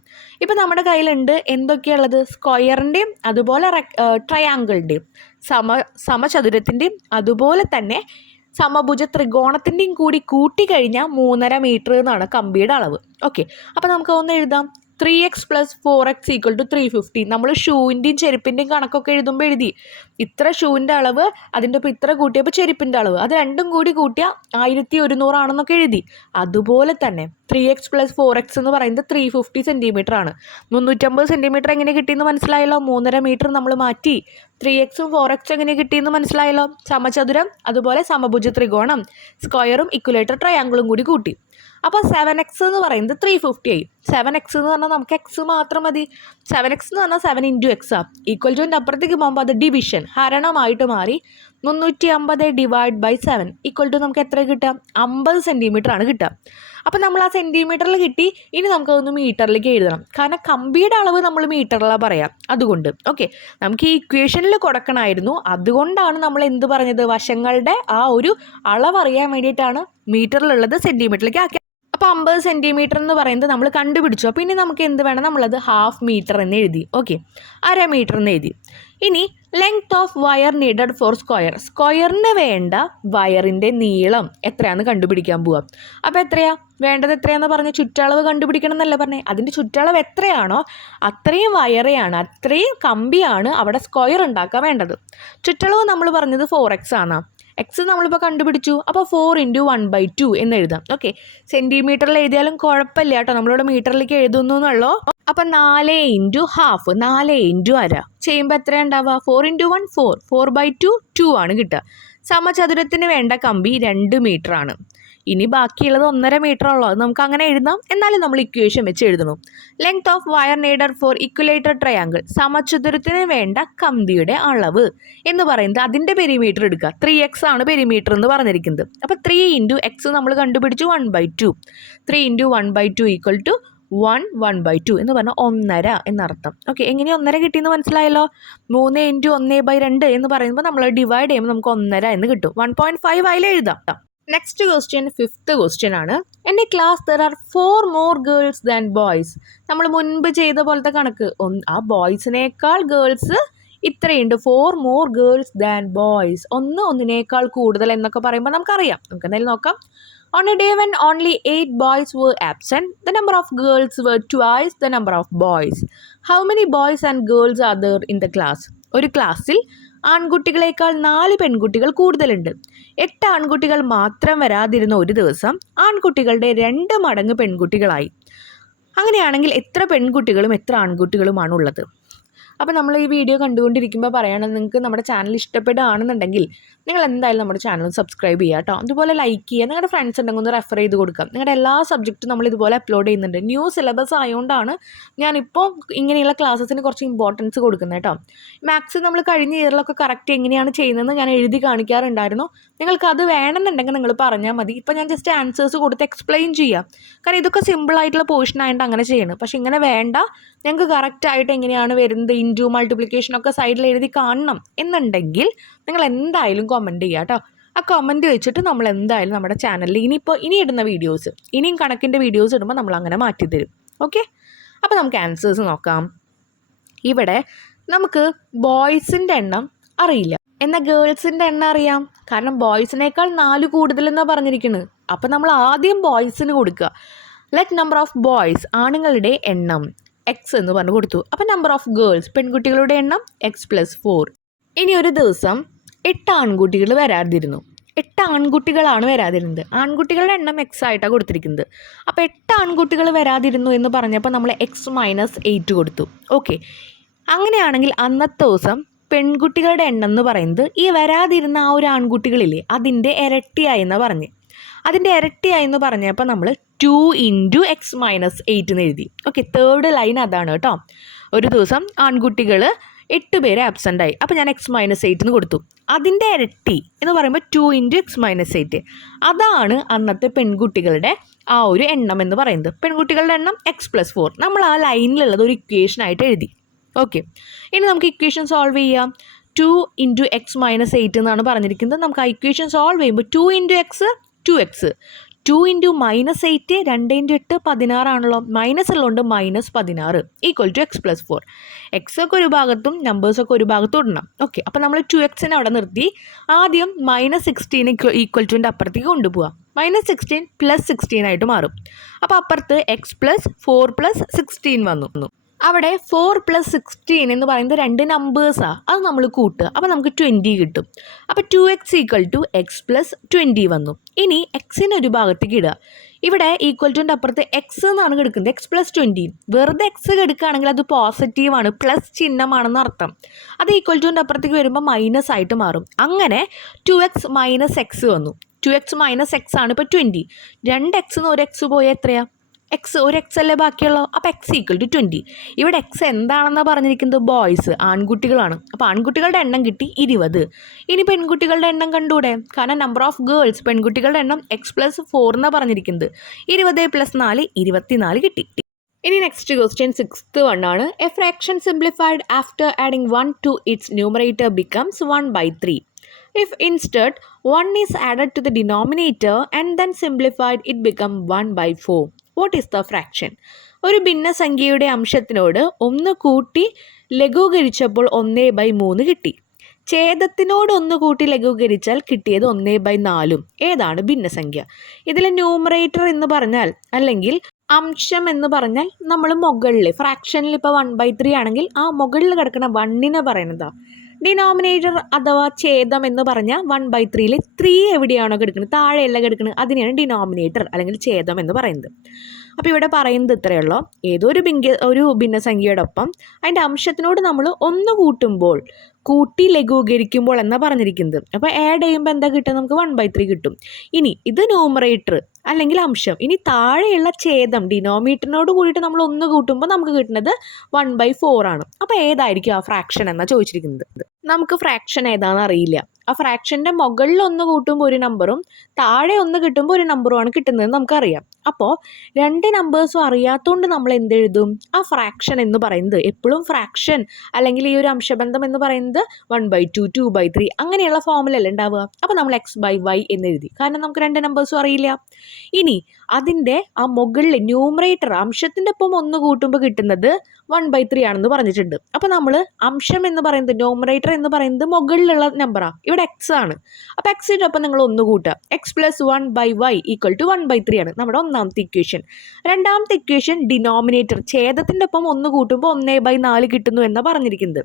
ഇപ്പോൾ നമ്മുടെ കയ്യിലുണ്ട് എന്തൊക്കെയുള്ളത്? സ്ക്വയറിൻ്റെയും അതുപോലെ ട്രയാങ്കിളിൻ്റെയും സമചതുരത്തിൻ്റെയും അതുപോലെ തന്നെ സമഭുജ ത്രികോണത്തിൻ്റെയും കൂടി കൂട്ടിക്കഴിഞ്ഞാൽ 3.5 മീറ്റർ എന്നാണ് കമ്പിയുടെ അളവ്. ഓക്കെ, അപ്പോൾ നമുക്ക് ഒന്ന് എഴുതാം. 3x + 4x = 350. നമ്മൾ ഷൂവിൻ്റെയും ചെരുപ്പിൻ്റെയും കണക്കൊക്കെ എഴുതുമ്പോൾ എഴുതി ഇത്ര ഷൂവിൻ്റെ അളവ്, അതിൻ്റെ ഒപ്പം ഇത്ര കൂട്ടിയപ്പോൾ ചെരുപ്പിൻ്റെ അളവ്, അത് രണ്ടും കൂടി കൂട്ടിയാൽ 1100 ആണെന്നൊക്കെ എഴുതി. അതുപോലെ തന്നെ 3x + 4x എന്ന് പറയുന്നത് 350 സെൻറ്റിമീറ്റർ ആണ്. 350 സെൻറ്റിമീറ്റർ എങ്ങനെ കിട്ടിയെന്ന് മനസ്സിലായല്ലോ. 3.5 മീറ്റർ നമ്മൾ മാറ്റി. 3xഉം 4x എങ്ങനെ കിട്ടിയെന്ന് മനസ്സിലായല്ലോ. സമചതുരം അതുപോലെ സമഭുജ ത്രികോണം, സ്ക്വയറും ഇക്വലേറ്റർ ട്രയാങ്കിളും കൂടി കൂട്ടി. അപ്പോൾ 7x എന്ന് പറയുന്നത് 350 ആയി. 7x എന്ന് പറഞ്ഞാൽ നമുക്ക് എക്സ് മാത്രം മതി. 7x എന്ന് പറഞ്ഞാൽ 7 × x ഈക്വൽ ടു അപ്പുറത്തേക്ക് പോകുമ്പോൾ അത് ഡിവിഷൻ ഹരണമായിട്ട് മാറി 350 / 7 ഈക്വൽ ടു നമുക്ക് എത്ര കിട്ടുക? 50 സെൻറ്റിമീറ്റർ ആണ് കിട്ടുക. അപ്പോൾ നമ്മൾ ആ സെൻറ്റിമീറ്ററിൽ കിട്ടി. ഇനി നമുക്കതൊന്ന് മീറ്ററിലേക്ക് എഴുതണം. കാരണം കമ്പിയുടെ അളവ് നമ്മൾ മീറ്ററിലാണ് പറയാം. അതുകൊണ്ട് ഓക്കെ, നമുക്ക് ഈ ഇക്വേഷനിൽ കൊടുക്കണമായിരുന്നു. അതുകൊണ്ടാണ് നമ്മൾ എന്ത് പറഞ്ഞത്? വശങ്ങളുടെ ആ ഒരു അളവ് അറിയാൻ വേണ്ടിയിട്ടാണ് മീറ്ററിലുള്ളത് സെൻറ്റിമീറ്ററിലേക്ക് ആക്കി. അപ്പോൾ 50 സെൻറ്റിമീറ്റർ എന്ന് പറയുന്നത് നമ്മൾ കണ്ടുപിടിച്ചു. അപ്പോൾ ഇനി നമുക്ക് എന്ത് വേണം? നമ്മളത് ഹാഫ് മീറ്റർ എന്ന് എഴുതി. ഓക്കെ, 1/2 മീറ്റർ എന്ന് എഴുതി. ഇനി length of wire needed four സ്ക്വയറിന് വേണ്ട വയറിൻ്റെ നീളം എത്രയാണെന്ന് കണ്ടുപിടിക്കാൻ പോവാം. അപ്പോൾ എത്രയാ വേണ്ടത്? എത്രയാണെന്ന് പറഞ്ഞ് ചുറ്റളവ് കണ്ടുപിടിക്കണം എന്നല്ല പറഞ്ഞേ. അതിൻ്റെ ചുറ്റളവ് എത്രയാണോ അത്രയും വയറെയാണ്, അത്രയും കമ്പിയാണ് അവിടെ സ്ക്വയർ ഉണ്ടാക്കാൻ വേണ്ടത്. ചുറ്റളവ് നമ്മൾ പറഞ്ഞത് 4x ആണ്. എക്സ് നമ്മളിപ്പോൾ കണ്ടുപിടിച്ചു. അപ്പോൾ 4 × 1/2 എന്ന് എഴുതാം. ഓക്കെ, സെൻറ്റിമീറ്ററിൽ എഴുതിയാലും കുഴപ്പമില്ല കേട്ടോ, നമ്മളിവിടെ മീറ്ററിലേക്ക് എഴുതുന്നു എന്നുള്ളൂ. അപ്പം 4 × ½ 4 × 1/2 ചെയ്യുമ്പോൾ എത്ര ഉണ്ടാവുക? 4 × 1 4 4/2 2 ആണ് കിട്ടുക. സമചതുരത്തിന് വേണ്ട കമ്പി 2 മീറ്റർ ആണ്. ഇനി ബാക്കിയുള്ളത് 1.5 മീറ്റർ ഉള്ളൂ. അത് നമുക്ക് അങ്ങനെ എഴുതാം. എന്നാലും നമ്മൾ ഇക്വേഷൻ വെച്ച് എഴുതണം. Length of wire needed for equilateral triangle, സമചതുരത്തിന് വേണ്ട കമ്പിയുടെ അളവ് എന്ന് പറയുന്നത് അതിൻ്റെ പെരിമീറ്റർ എടുക്കുക. 3x ആണ് പെരിമീറ്റർ എന്ന് പറഞ്ഞിരിക്കുന്നത്. അപ്പോൾ 3 × x നമ്മൾ കണ്ടുപിടിച്ചു 1/2. 3 × 1/2 ഈക്വൽ ടു 1/2 എന്ന് പറഞ്ഞാൽ 1.5 എന്നർത്ഥം. ഓക്കെ, എങ്ങനെ 1.5 കിട്ടിയെന്ന് മനസ്സിലായല്ലോ. 3 × 1/2 എന്ന് പറയുമ്പോൾ നമ്മൾ ഡിവൈഡ് ചെയ്യുമ്പോൾ നമുക്ക് 1.5 എന്ന് കിട്ടും. 1.5 അതിൽ എഴുതാം. നെക്സ്റ്റ് ക്വസ്റ്റ്യൻ 5th ക്വസ്റ്റ്യൻ ആണ്. എൻ്റെ class there are 4 more girls than boys. നമ്മൾ മുൻപ് ചെയ്ത പോലത്തെ കണക്ക്, ആ ബോയ്സിനേക്കാൾ ഗേൾസ് ഇത്രയുണ്ട്. 4 more ഗേൾസ് ദാൻ ബോയ്സ്. ഒന്നിനേക്കാൾ കൂടുതൽ എന്നൊക്കെ പറയുമ്പോൾ നമുക്കറിയാം. നമുക്ക് എന്തായാലും നോക്കാം. On a day when only 8 boys were absent, the number of girls were twice the number of boys. How many boys and girls are there in the class? ഒരു ക്ലാസ്സിൽ ആൺകുട്ടികളേക്കാൾ 4 പെൺകുട്ടികൾ കൂടുതലുണ്ട്. 8 ആൺകുട്ടികൾ മാത്രം വരാതിരുന്ന ഒരു ദിവസം ആൺകുട്ടികളുടെ 2 മടങ്ങ് പെൺകുട്ടികളായി. അങ്ങനെയാണെങ്കിൽ എത്ര പെൺകുട്ടികളും എത്ര ആൺകുട്ടികളുമാണുള്ളത്? അപ്പോൾ നമ്മൾ ഈ വീഡിയോ കണ്ടുകൊണ്ടിരിക്കുമ്പോൾ പറയുകയാണെങ്കിൽ നിങ്ങൾക്ക് നമ്മുടെ ചാനൽ ഇഷ്ടപ്പെടുകയാണെന്നുണ്ടെങ്കിൽ നിങ്ങൾ എന്തായാലും നമ്മുടെ ചാനൽ സബ്സ്ക്രൈബ് ചെയ്യുക കേട്ടോ. അതുപോലെ ലൈക്ക് ചെയ്യുക. നിങ്ങളുടെ ഫ്രണ്ട്സ് ഉണ്ടെങ്കിൽ ഒന്ന് റെഫർ ചെയ്ത് കൊടുക്കാം. നിങ്ങളുടെ എല്ലാ സബ്ജക്റ്റും നമ്മൾ ഇതുപോലെ അപ്ലോഡ് ചെയ്യുന്നുണ്ട്. ന്യൂ സിലബസ് ആയതുകൊണ്ടാണ് ഞാനിപ്പോൾ ഇങ്ങനെയുള്ള ക്ലാസ്സസിന് കുറച്ച് ഇമ്പോർട്ടൻസ് കൊടുക്കുന്നത് കേട്ടോ. മാത്സ് നമ്മൾ കഴിഞ്ഞ ഇയറിലൊക്കെ കറക്റ്റ് എങ്ങനെയാണ് ചെയ്യുന്നതെന്ന് ഞാൻ എഴുതി കാണിക്കാറുണ്ടായിരുന്നു. നിങ്ങൾക്ക് അത് വേണമെന്നുണ്ടെങ്കിൽ നിങ്ങൾ പറഞ്ഞാൽ മതി. ഇപ്പോൾ ഞാൻ ജസ്റ്റ് ആൻസേഴ്സ് കൊടുത്ത് എക്സ്പ്ലെയിൻ ചെയ്യാം. കാരണം ഇതൊക്കെ സിമ്പിളായിട്ടുള്ള പോർഷൻ ആയതുകൊണ്ട് അങ്ങനെ ചെയ്യണം. പക്ഷേ ഇങ്ങനെ വേണ്ട, ഞങ്ങൾക്ക് കറക്റ്റായിട്ട് എങ്ങനെയാണ് വരുന്നത്, ഇൻറ്റു മൾട്ടിപ്ലിക്കേഷനൊക്കെ സൈഡിൽ എഴുതി കാണണം എന്നുണ്ടെങ്കിൽ നിങ്ങൾ എന്തായാലും കമൻറ്റ് ചെയ്യുക കേട്ടോ. ആ കമൻറ്റ് വെച്ചിട്ട് നമ്മൾ എന്തായാലും നമ്മുടെ ചാനലിൽ ഇനി ഇടുന്ന വീഡിയോസ്, ഇനിയും കണക്കിൻ്റെ വീഡിയോസ് ഇടുമ്പോൾ നമ്മൾ അങ്ങനെ മാറ്റിത്തരും. ഓക്കെ, അപ്പോൾ നമുക്ക് ആൻസേഴ്സ് നോക്കാം. ഇവിടെ നമുക്ക് ബോയ്സിൻ്റെ എണ്ണം അറിയില്ല, എന്നാൽ ഗേൾസിൻ്റെ എണ്ണം അറിയാം. കാരണം ബോയ്സിനേക്കാൾ 4 കൂടുതലെന്നാണ് പറഞ്ഞിരിക്കുന്നത്. അപ്പോൾ നമ്മൾ ആദ്യം ബോയ്സിന് കൊടുക്കുക. ലെറ്റ് നമ്പർ ഓഫ് ബോയ്സ്, ആണുങ്ങളുടെ എണ്ണം എക്സ് എന്ന് പറഞ്ഞു കൊടുത്തു. അപ്പോൾ നമ്പർ ഓഫ് ഗേൾസ്, പെൺകുട്ടികളുടെ എണ്ണം x+4. ഇനി ഒരു ദിവസം 8 ആൺകുട്ടികൾ വരാതിരുന്നു. 8 ആൺകുട്ടികളാണ് വരാതിരുന്നത്. ആൺകുട്ടികളുടെ എണ്ണം x ആയിട്ടാണ് കൊടുത്തിരിക്കുന്നത്. അപ്പോൾ 8 ആൺകുട്ടികൾ വരാതിരുന്നു എന്ന് പറഞ്ഞപ്പോൾ നമ്മൾ x-8 കൊടുത്തു. ഓക്കെ, അങ്ങനെയാണെങ്കിൽ അന്നത്തെ ദിവസം പെൺകുട്ടികളുടെ എണ്ണം എന്ന് പറയുന്നത് ഈ വരാതിരുന്ന ആ ഒരു ആൺകുട്ടികളില്ലേ അതിൻ്റെ ഇരട്ടിയായെന്ന് പറഞ്ഞ്. അതിൻ്റെ ഇരട്ടിയായെന്ന് പറഞ്ഞപ്പോൾ നമ്മൾ 2 × x-8 എന്ന് എഴുതി. ഓക്കെ, 3rd ലൈൻ അതാണ് കേട്ടോ. ഒരു ദിവസം ആൺകുട്ടികൾ 8 പേര് ആബ്സെൻ്റ് ആയി. അപ്പോൾ ഞാൻ x-8 എന്ന് കൊടുത്തു. അതിൻ്റെ ഇരട്ടി എന്ന് പറയുമ്പോൾ 2 × x-8. അതാണ് അന്നത്തെ പെൺകുട്ടികളുടെ ആ ഒരു എണ്ണം എന്ന് പറയുന്നത്. പെൺകുട്ടികളുടെ എണ്ണം x+4. നമ്മൾ ആ ലൈനിലുള്ളത് ഒരു ഇക്വേഷനായിട്ട് എഴുതി. ഓക്കെ, ഇനി നമുക്ക് ഇക്വേഷൻ സോൾവ് ചെയ്യാം. 2 × x-8 എന്നാണ് പറഞ്ഞിരിക്കുന്നത്. നമുക്ക് ആ ഇക്വേഷൻ സോൾവ് ചെയ്യുമ്പോൾ 2 × x 2x, 2 × -8 2 × 8 16 ആണല്ലോ. മൈനസ് ഉള്ളതുകൊണ്ട് -16 ഈക്വൽ ടു x+4. എക്സ് ഒക്കെ ഒരു ഭാഗത്തും നമ്പേഴ്സൊക്കെ ഒരു ഭാഗത്തും ഇടണം. ഓക്കെ, അപ്പോൾ നമ്മൾ 2x അവിടെ നിർത്തി. ആദ്യം -16 ഈക്വൽ ടുവിൻ്റെ അപ്പുറത്തേക്ക് കൊണ്ടുപോകാം. -16 + 16 ആയിട്ട് മാറും. അപ്പോൾ അപ്പുറത്ത് x+4 + 16 വന്നു. അവിടെ 4 + 16 എന്ന് പറയുന്നത് 2 നമ്പേഴ്സാണ്. അത് നമ്മൾ കൂട്ടുക. അപ്പോൾ നമുക്ക് 20 കിട്ടും. അപ്പോൾ 2x = x+20 വന്നു. ഇനി എക്സിന് ഒരു ഭാഗത്തേക്ക് ഇടുക. ഇവിടെ ഈക്വൽ ടുവിൻ്റെ അപ്പുറത്ത് എക്സ് എന്നാണ് കിടക്കുന്നത്. x+20. വെറുതെ എക്സ് കിടക്കുകയാണെങ്കിൽ അത് പോസിറ്റീവാണ്, പ്ലസ് ചിഹ്നമാണെന്ന് അർത്ഥം. അത് ഈക്വൽ ടുവിൻ്റെ അപ്പുറത്തേക്ക് വരുമ്പോൾ മൈനസ് ആയിട്ട് മാറും. അങ്ങനെ 2x - x വന്നു. 2x മൈനസ് എക്സ് ആണ് ഇപ്പോൾ 20. 2x ഒരു എക്സ് പോയാൽ എത്രയാണ്? ഒരു എക്സ് അല്ലേ ബാക്കിയുള്ളൂ. അപ്പോൾ എക്സ് ഈക്വൽ ടു 20. ഇവിടെ എക്സ് എന്താണെന്നാണ് പറഞ്ഞിരിക്കുന്നത്? ബോയ്സ്, ആൺകുട്ടികളാണ്. അപ്പോൾ ആൺകുട്ടികളുടെ എണ്ണം കിട്ടി 20. ഇനി പെൺകുട്ടികളുടെ എണ്ണം കണ്ടൂടെ? കാരണം നമ്പർ ഓഫ് ഗേൾസ്, പെൺകുട്ടികളുടെ എണ്ണം x+4 എന്നാണ് പറഞ്ഞിരിക്കുന്നത്. 20+4 24 കിട്ടി. ഇനി നെക്സ്റ്റ് ക്വസ്റ്റ്യൻ 6th ആണ്. A fraction simplified after adding 1 to its numerator becomes 1/3. If instead 1 is added to the denominator and then simplified, it becomes 1/4. What is the fraction? ഒരു ഭിന്നസംഖ്യയുടെ അംശത്തിനോട് 1 കൂട്ടി ലഘൂകരിച്ചപ്പോൾ 1/3 കിട്ടി. ഛേദത്തിനോട് 1 കൂട്ടി ലഘൂകരിച്ചാൽ കിട്ടിയത് 1/4. ഏതാണ് ഭിന്നസംഖ്യ? ഇതിൽ ന്യൂമറേറ്റർ എന്ന് പറഞ്ഞാൽ, അല്ലെങ്കിൽ അംശം എന്ന് പറഞ്ഞാൽ, നമ്മൾ മുകളിൽ ഫ്രാക്ഷനിൽ ഇപ്പോൾ 1/3 ആണെങ്കിൽ ആ മുകളിൽ കിടക്കുന്ന 1നെ പറയുന്നതാ ഡിനോമിനേറ്റർ അഥവാ ഛേദം എന്ന് പറഞ്ഞാൽ 1/3 3 എവിടെയാണോ കിടക്കുന്നത്, താഴെയല്ല കിടക്കുന്നത്, അതിനെയാണ് ഡിനോമിനേറ്റർ അല്ലെങ്കിൽ ഛേദം എന്ന് പറയുന്നത്. അപ്പോൾ ഇവിടെ പറയുന്നത് ഇത്രയേ ഉള്ളൂ. ഏതോ ഒരു ഭിന്നസംഖ്യയോടൊപ്പം അതിൻ്റെ അംശത്തിനോട് നമ്മൾ 1 കൂട്ടുമ്പോൾ, കൂട്ടി ലഘൂകരിക്കുമ്പോൾ എന്നാണ് പറഞ്ഞിരിക്കുന്നത്. അപ്പോൾ ആഡ് ചെയ്യുമ്പോൾ എന്താ കിട്ടുക? നമുക്ക് 1/3 കിട്ടും. ഇനി ഇത് ന്യൂമറേറ്റർ അല്ലെങ്കിൽ അംശം. ഇനി താഴെയുള്ള ഛേദം ഡിനോമിനേറ്ററിനോട് കൂടിയിട്ട് നമ്മൾ 1 കൂട്ടുമ്പോൾ നമുക്ക് കിട്ടുന്നത് 1/4 ആണ്. അപ്പോൾ ഏതായിരിക്കും ആ ഫ്രാക്ഷൻ എന്നാണ് ചോദിച്ചിരിക്കുന്നത്. നമുക്ക് ഫ്രാക്ഷൻ ഏതാണെന്ന് അറിയില്ല. ആ ഫ്രാക്ഷൻ്റെ മുകളിൽ 1 കൂട്ടുമ്പോൾ ഒരു നമ്പറും താഴെ 1 കിട്ടുമ്പോൾ ഒരു നമ്പറുമാണ് കിട്ടുന്നത് നമുക്കറിയാം. അപ്പോൾ 2 നമ്പേഴ്സും അറിയാത്തതുകൊണ്ട് നമ്മൾ എന്തെഴുതും? ആ ഫ്രാക്ഷൻ എന്ന് പറയുന്നത് എപ്പോഴും ഫ്രാക്ഷൻ അല്ലെങ്കിൽ ഈ ഒരു അംശബന്ധം എന്ന് പറയുന്നത് 1/2, 2/3 അങ്ങനെയുള്ള ഫോമിലല്ലേ ഉണ്ടാവുക. അപ്പോൾ നമ്മൾ x/y എന്ന് എഴുതി, കാരണം നമുക്ക് 2 നമ്പേഴ്സും അറിയില്ല. ഇനി അതിൻ്റെ ആ മുകളിൽ ന്യൂമറേറ്റർ അംശത്തിൻ്റെ ഒപ്പം 1 കൂട്ടുമ്പോൾ കിട്ടുന്നത് 1/3 ആണെന്ന് പറഞ്ഞിട്ടുണ്ട്. അപ്പോൾ നമ്മൾ അംശം എന്ന് പറയുന്നത്, ന്യൂമറേറ്റർ എന്ന് പറയുന്നത് മുകളിലുള്ള നമ്പറാണ്. ഇവിടെ എക്സ് ആണ്. അപ്പോൾ എക്സിൻ്റെ ഒപ്പം നിങ്ങൾ 1 കൂട്ടുക. x+1/y = 1/3 ആണ് നമ്മുടെ ഒന്നാമത്തെ ഇക്വേഷൻ. രണ്ടാമത്തെ ഇക്വേഷൻ ഡിനോമിനേറ്റർ ഛേദത്തിൻ്റെ ഒപ്പം 1 കൂട്ടുമ്പോൾ 1/4 കിട്ടുന്നു എന്നാണ് പറഞ്ഞിരിക്കുന്നത്.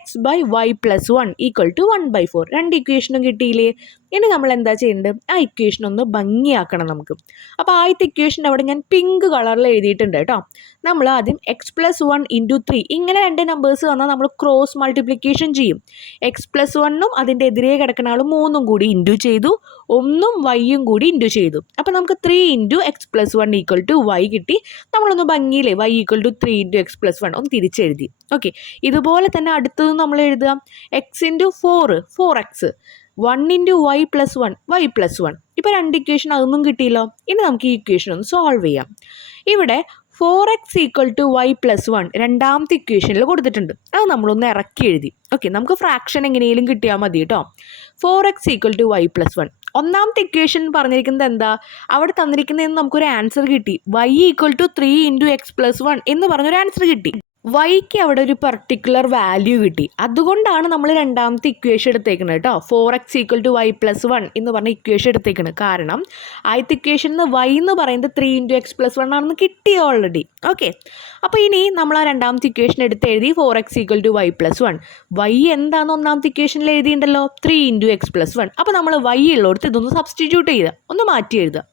x/y+1 = 1/4. 2 ഇക്വേഷനും കിട്ടിയില്ലേ? ഇനി നമ്മൾ എന്താ ചെയ്യേണ്ടത്? ആ ഇക്വേഷൻ ഒന്ന് ഭംഗിയാക്കണം നമുക്ക്. അപ്പോൾ ആദ്യത്തെ ഇക്വേഷൻ്റെ അവിടെ ഞാൻ പിങ്ക് കളറിൽ എഴുതിയിട്ടുണ്ട് കേട്ടോ. നമ്മൾ ആദ്യം x+1 × 3 ഇങ്ങനെ 2 നമ്പേഴ്സ് വന്നാൽ നമ്മൾ ക്രോസ് മൾട്ടിപ്ലിക്കേഷൻ ചെയ്യും. x+1ഉം അതിൻ്റെ എതിരെ കിടക്കുന്ന ആളും 3ഉം കൂടി ഇൻറ്റു ചെയ്തു, 1ഉം yയും കൂടി ഇൻറ്റു ചെയ്തു. അപ്പോൾ നമുക്ക് 3 × x+1 = y കിട്ടി. നമ്മളൊന്ന് ഭംഗിയില്ലേ y = 3 × x+1 ഒന്ന് തിരിച്ചെഴുതി. ഓക്കെ, ഇതുപോലെ തന്നെ അടുത്തത് നമ്മൾ എഴുതുക. x × 4 4x, 1 × y+1 y+1. ഇപ്പോൾ 2 ഇക്വേഷൻ അതൊന്നും കിട്ടിയല്ലോ. ഇനി നമുക്ക് ഈ ഇക്വേഷൻ ഒന്ന് സോൾവ് ചെയ്യാം. ഇവിടെ 4x = y+1 രണ്ടാമത്തെ ഇക്വേഷനിൽ കൊടുത്തിട്ടുണ്ട്. അത് നമ്മളൊന്ന് ഇറക്കി എഴുതി. ഓക്കെ, നമുക്ക് ഫ്രാക്ഷൻ എങ്ങനെയും കിട്ടിയാൽ മതി കേട്ടോ. 4x = y+1. ഒന്നാമത്തെ ഇക്വേഷൻ പറഞ്ഞിരിക്കുന്നത് എന്താ? അവിടെ തന്നിരിക്കുന്നതെന്ന് നമുക്കൊരു ആൻസർ കിട്ടി. y = 3 × x+1 എന്ന് പറഞ്ഞൊരു ആൻസർ കിട്ടി. വൈക്ക് അവിടെ ഒരു പർട്ടിക്കുലർ വാല്യൂ കിട്ടി. അതുകൊണ്ടാണ് നമ്മൾ രണ്ടാമത്തെ ഇക്വേഷൻ എടുത്തേക്കുന്നത് കേട്ടോ. 4x = y+1 എന്ന് പറഞ്ഞ ഇക്വേഷൻ എടുത്തേക്കുന്നത്. കാരണം ആദ്യത്തെ ഇക്വേഷൻ y എന്ന് പറയുന്നത് 3 × x+1 ആണെന്ന് കിട്ടി ഓൾറെഡി. ഓക്കെ, അപ്പോൾ ഇനി നമ്മൾ ആ രണ്ടാമത്തെ ഇക്വേഷൻ എടുത്ത് എഴുതി 4x = y+1. y എന്താണെന്ന് ഒന്നാമത്തെ ഇക്വേഷനിൽ എഴുതിയിട്ടുണ്ടല്ലോ, 3 × x+1. അപ്പോൾ നമ്മൾ y ഉള്ളിടത്ത് ഇതൊന്ന് സബ്സ്റ്റിറ്റ്യൂട്ട് ചെയ്യുക, ഒന്ന് മാറ്റി എഴുതുക.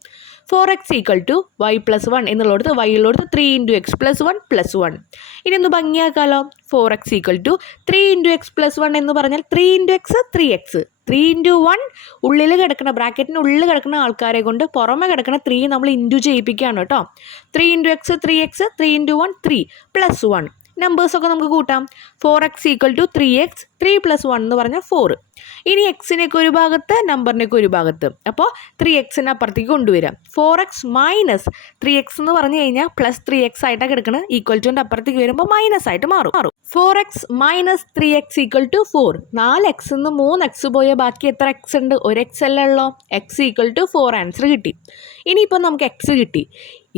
4x = y+1 എന്നുള്ളടത്ത് y ഉള്ളടത്ത് 3 × x+1 +1. ഇനി ഒന്ന് ഭംഗിയാക്കാലോ. 4x = 3 × x+1 എന്ന് പറഞ്ഞാൽ 3 × x 3x. 3 × 1 ഉള്ളിൽ കിടക്കുന്ന ബ്രാക്കറ്റിന് ഉള്ളിൽ കിടക്കുന്ന ആൾക്കാരെ കൊണ്ട് പുറമെ കിടക്കുന്ന 3 നമ്മൾ ഇൻറ്റു ചെയ്യിപ്പിക്കുകയാണ് കേട്ടോ. 3 × x 3x, 3 × 1 3 +1. നമ്പേഴ്സൊക്കെ നമുക്ക് കൂട്ടാം. 4x = 3x, 3 + 1 എന്ന് പറഞ്ഞാൽ 4. ഇനി എക്സിനൊക്കെ ഒരു ഭാഗത്ത്, നമ്പറിനൊക്കെ ഒരു ഭാഗത്ത്. അപ്പോൾ 3xനെ അപ്പുറത്തേക്ക് കൊണ്ടുവരാം. 4x - 3x എന്ന് പറഞ്ഞു കഴിഞ്ഞാൽ +3x ആയിട്ടാണ് കിടക്കുന്നത്. =ൻ്റെ അപ്പുറത്തേക്ക് വരുമ്പോൾ മൈനസ് ആയിട്ട് മാറും. 4x - 3x = 4. 4x നിന്ന് 3x പോയ ബാക്കി എത്ര x ഉണ്ട്? ഒരു x അല്ലേ ഉള്ളൂ. x = 4 ആൻസർ കിട്ടി. ഇനിയിപ്പോൾ നമുക്ക് x കിട്ടി.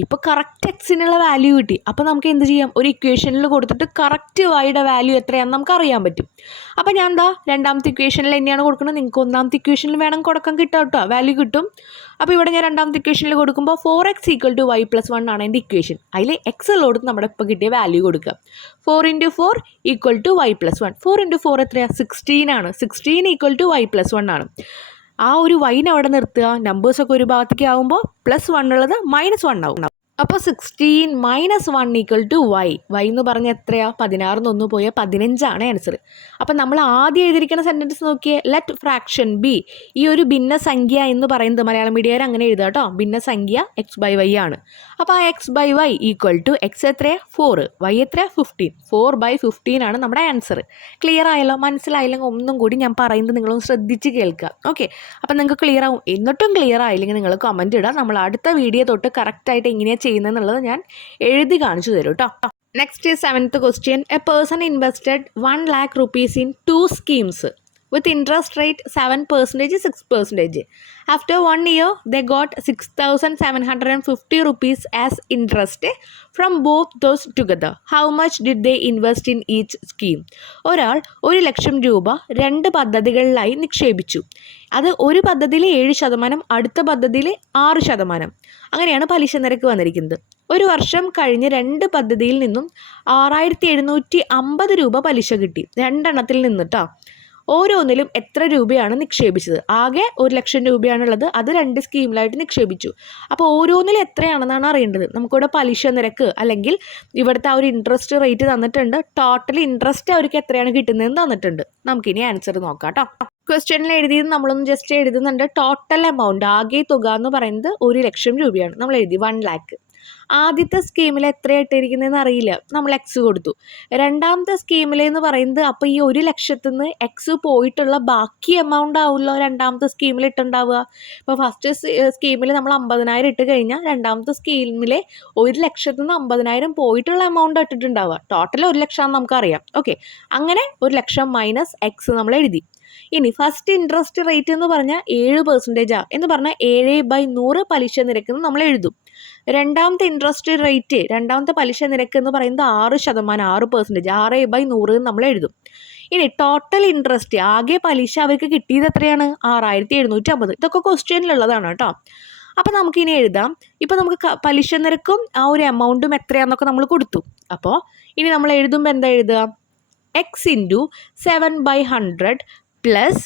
ഇപ്പോൾ കറക്റ്റ് എക്സിനുള്ള വാല്യൂ കിട്ടി. അപ്പോൾ നമുക്ക് എന്ത് ചെയ്യാം? ഒരു ഇക്വേഷനിൽ കൊടുത്തിട്ട് കറക്റ്റ് വൈയുടെ വാല്യൂ എത്രയാണെന്ന് നമുക്ക് അറിയാൻ പറ്റും. അപ്പോൾ ഞാൻ എന്താ രണ്ടാമത്തെ ഇക്വേഷനിൽ തന്നെയാണ് കൊടുക്കുന്നത്. നിങ്ങൾക്ക് ഒന്നാമത്തെ ഇക്വേഷനിൽ വേണം കൊടുക്കാൻ കിട്ടും കേട്ടോ, വാല്യൂ കിട്ടും. അപ്പോൾ ഇവിടെ ഞാൻ രണ്ടാമത്തെ ഇക്വേഷനിൽ കൊടുക്കുമ്പോൾ 4x = y+1 ആണ് എൻ്റെ ഇക്വേഷൻ. അതിൽ x ഉള്ളടത്ത് നമ്മുടെ ഇപ്പോൾ കിട്ടിയ വാല്യൂ കൊടുക്കുക. 4 × 4 = y+1. 4 × 4 എത്രയാണ്? 16 ആണ്. 16 = y+1 ആണ്. ആ ഒരു വൈനെ അവിടെ നിർത്തുക. നമ്പേഴ്സൊക്കെ ഒരു ഭാഗത്തേക്ക് ആകുമ്പോൾ +1 ഉള്ളത് -1 ആവും. അപ്പോൾ 16 - 1 = y. y എന്ന് പറഞ്ഞാൽ എത്രയാണ്? 16 1 പോയാൽ 15 ആൻസർ. അപ്പം നമ്മൾ ആദ്യം എഴുതിയിരിക്കുന്ന സെൻറ്റൻസ് നോക്കിയേ. ലെറ്റ് ഫ്രാക്ഷൻ ബി, ഈ ഒരു ഭിന്നസംഖ്യ എന്ന് പറയുന്നത് മലയാളം മീഡിയർ അങ്ങനെ എഴുതുക കേട്ടോ. ഭിന്നസംഖ്യ x/y ആണ്. അപ്പോൾ ആ x/y = x എത്രയാണ്? 4, y എത്രയാണ്? 15. 4/15 ആണ് നമ്മുടെ ആൻസർ. ക്ലിയർ ആയല്ലോ? മനസ്സിലായില്ലെങ്കിൽ ഒന്നും കൂടി ഞാൻ പറയുന്നത് നിങ്ങളൊന്ന് ശ്രദ്ധിച്ച് കേൾക്കുക. ഓക്കെ, അപ്പം നിങ്ങൾക്ക് ക്ലിയർ ആവും. എന്നിട്ടും ക്ലിയർ ആയില്ലെങ്കിൽ നിങ്ങൾ കമൻറ്റ് ഇടുക. നമ്മൾ അടുത്ത വീഡിയോ തൊട്ട് കറക്റ്റായിട്ട് എങ്ങനെയാണ് ചെയ്യുന്നതെന്നുള്ളത് ഞാൻ എഴുതി കാണിച്ചു തരും കേട്ടോ. Next is 7th question. A person invested 1 lakh rupees in 2 schemes with interest rate 7%, 6%. After 1 year, they got 6,750 rupees as interest from both those together. How much did they invest in each scheme? ഒരാൾ 1 ലക്ഷം രൂപ 2 പദ്ധതികളിലായി നിക്ഷേപിച്ചു. അത് ഒരു പദ്ധതിയിൽ 7%, അടുത്ത പദ്ധതിയിൽ 6%. അങ്ങനെയാണ് പലിശ നിരക്ക് വന്നിരിക്കുന്നത്. ഒരു വർഷം കഴിഞ്ഞ് 2 പദ്ധതിയിൽ നിന്നും 6,750 രൂപ പലിശ കിട്ടി. 2 എണ്ണത്തിൽ നിന്നിട്ടോ. ഓരോന്നിലും എത്ര രൂപയാണ് നിക്ഷേപിച്ചത്? ആകെ 1 ലക്ഷം രൂപയാണുള്ളത്. അത് 2 സ്കീമിലായിട്ട് നിക്ഷേപിച്ചു. അപ്പോൾ ഓരോന്നിലും എത്രയാണെന്നാണ് അറിയേണ്ടത്. നമുക്കിവിടെ പലിശ നിരക്ക് അല്ലെങ്കിൽ ഇവിടുത്തെ ആ ഒരു ഇൻട്രസ്റ്റ് റേറ്റ് തന്നിട്ടുണ്ട്. ടോട്ടൽ ഇൻട്രസ്റ്റ് അവർക്ക് എത്രയാണ് കിട്ടുന്നതെന്ന് തന്നിട്ടുണ്ട്. നമുക്കിനി ആൻസർ നോക്കാം കേട്ടോ. ക്വസ്റ്റ്യനിൽ എഴുതിയത് നമ്മളൊന്ന് ജസ്റ്റ് എഴുതുന്നുണ്ട്. ടോട്ടൽ എമൗണ്ട്, ആകെ തുക എന്ന് പറയുന്നത് 1 ലക്ഷം രൂപയാണ്. നമ്മൾ എഴുതി 1 lakh. ആദ്യത്തെ സ്കീമിൽ എത്രയായിട്ടിരിക്കുന്നതെന്ന് അറിയില്ല, നമ്മൾ എക്സ് കൊടുത്തു. രണ്ടാമത്തെ സ്കീമിലെന്ന് പറയുന്നത് അപ്പോൾ ഈ 1 ലക്ഷത്തിൽ നിന്ന് എക്സ് പോയിട്ടുള്ള ബാക്കി എമൗണ്ട് ആവുമല്ലോ രണ്ടാമത്തെ സ്കീമിൽ ഇട്ടുണ്ടാവുക. ഇപ്പോൾ ഫസ്റ്റ് സ്കീമിൽ നമ്മൾ 50,000 ഇട്ട് കഴിഞ്ഞാൽ രണ്ടാമത്തെ സ്കീമിലെ 1 ലക്ഷത്തിൽ നിന്ന് 50,000 പോയിട്ടുള്ള എമൗണ്ട് ഇട്ടിട്ടുണ്ടാവുക. ടോട്ടൽ 1 ലക്ഷമാണെന്ന് നമുക്കറിയാം. ഓക്കെ, അങ്ങനെ 1 ലക്ഷം മൈനസ് എക്സ് നമ്മൾ എഴുതി. ഇനി ഫസ്റ്റ് ഇൻട്രസ്റ്റ് റേറ്റ് എന്ന് പറഞ്ഞാൽ 7% എന്ന് പറഞ്ഞാൽ 7/100 പലിശ നിരക്ക് എന്ന് നമ്മൾ എഴുതും. രണ്ടാമത്തെ ഇൻട്രസ്റ്റ് റേറ്റ്, രണ്ടാമത്തെ പലിശ നിരക്ക് എന്ന് പറയുന്നത് 6%, 6%, 6/100 എന്ന് നമ്മൾ എഴുതും. ഇനി ടോട്ടൽ ഇൻട്രസ്റ്റ്, ആകെ പലിശ അവർക്ക് കിട്ടിയത് എത്രയാണ്? 6,750. ഇതൊക്കെ ക്വസ്റ്റ്യനിലുള്ളതാണ് കേട്ടോ. അപ്പോൾ നമുക്കിനി എഴുതാം. ഇപ്പോൾ നമുക്ക് പലിശ നിരക്കും ആ ഒരു എമൗണ്ടും എത്രയാണെന്നൊക്കെ നമ്മൾ കൊടുത്തു. അപ്പോൾ ഇനി നമ്മൾ എഴുതുമ്പോൾ എന്താ എഴുതുക? x × 7/100 plus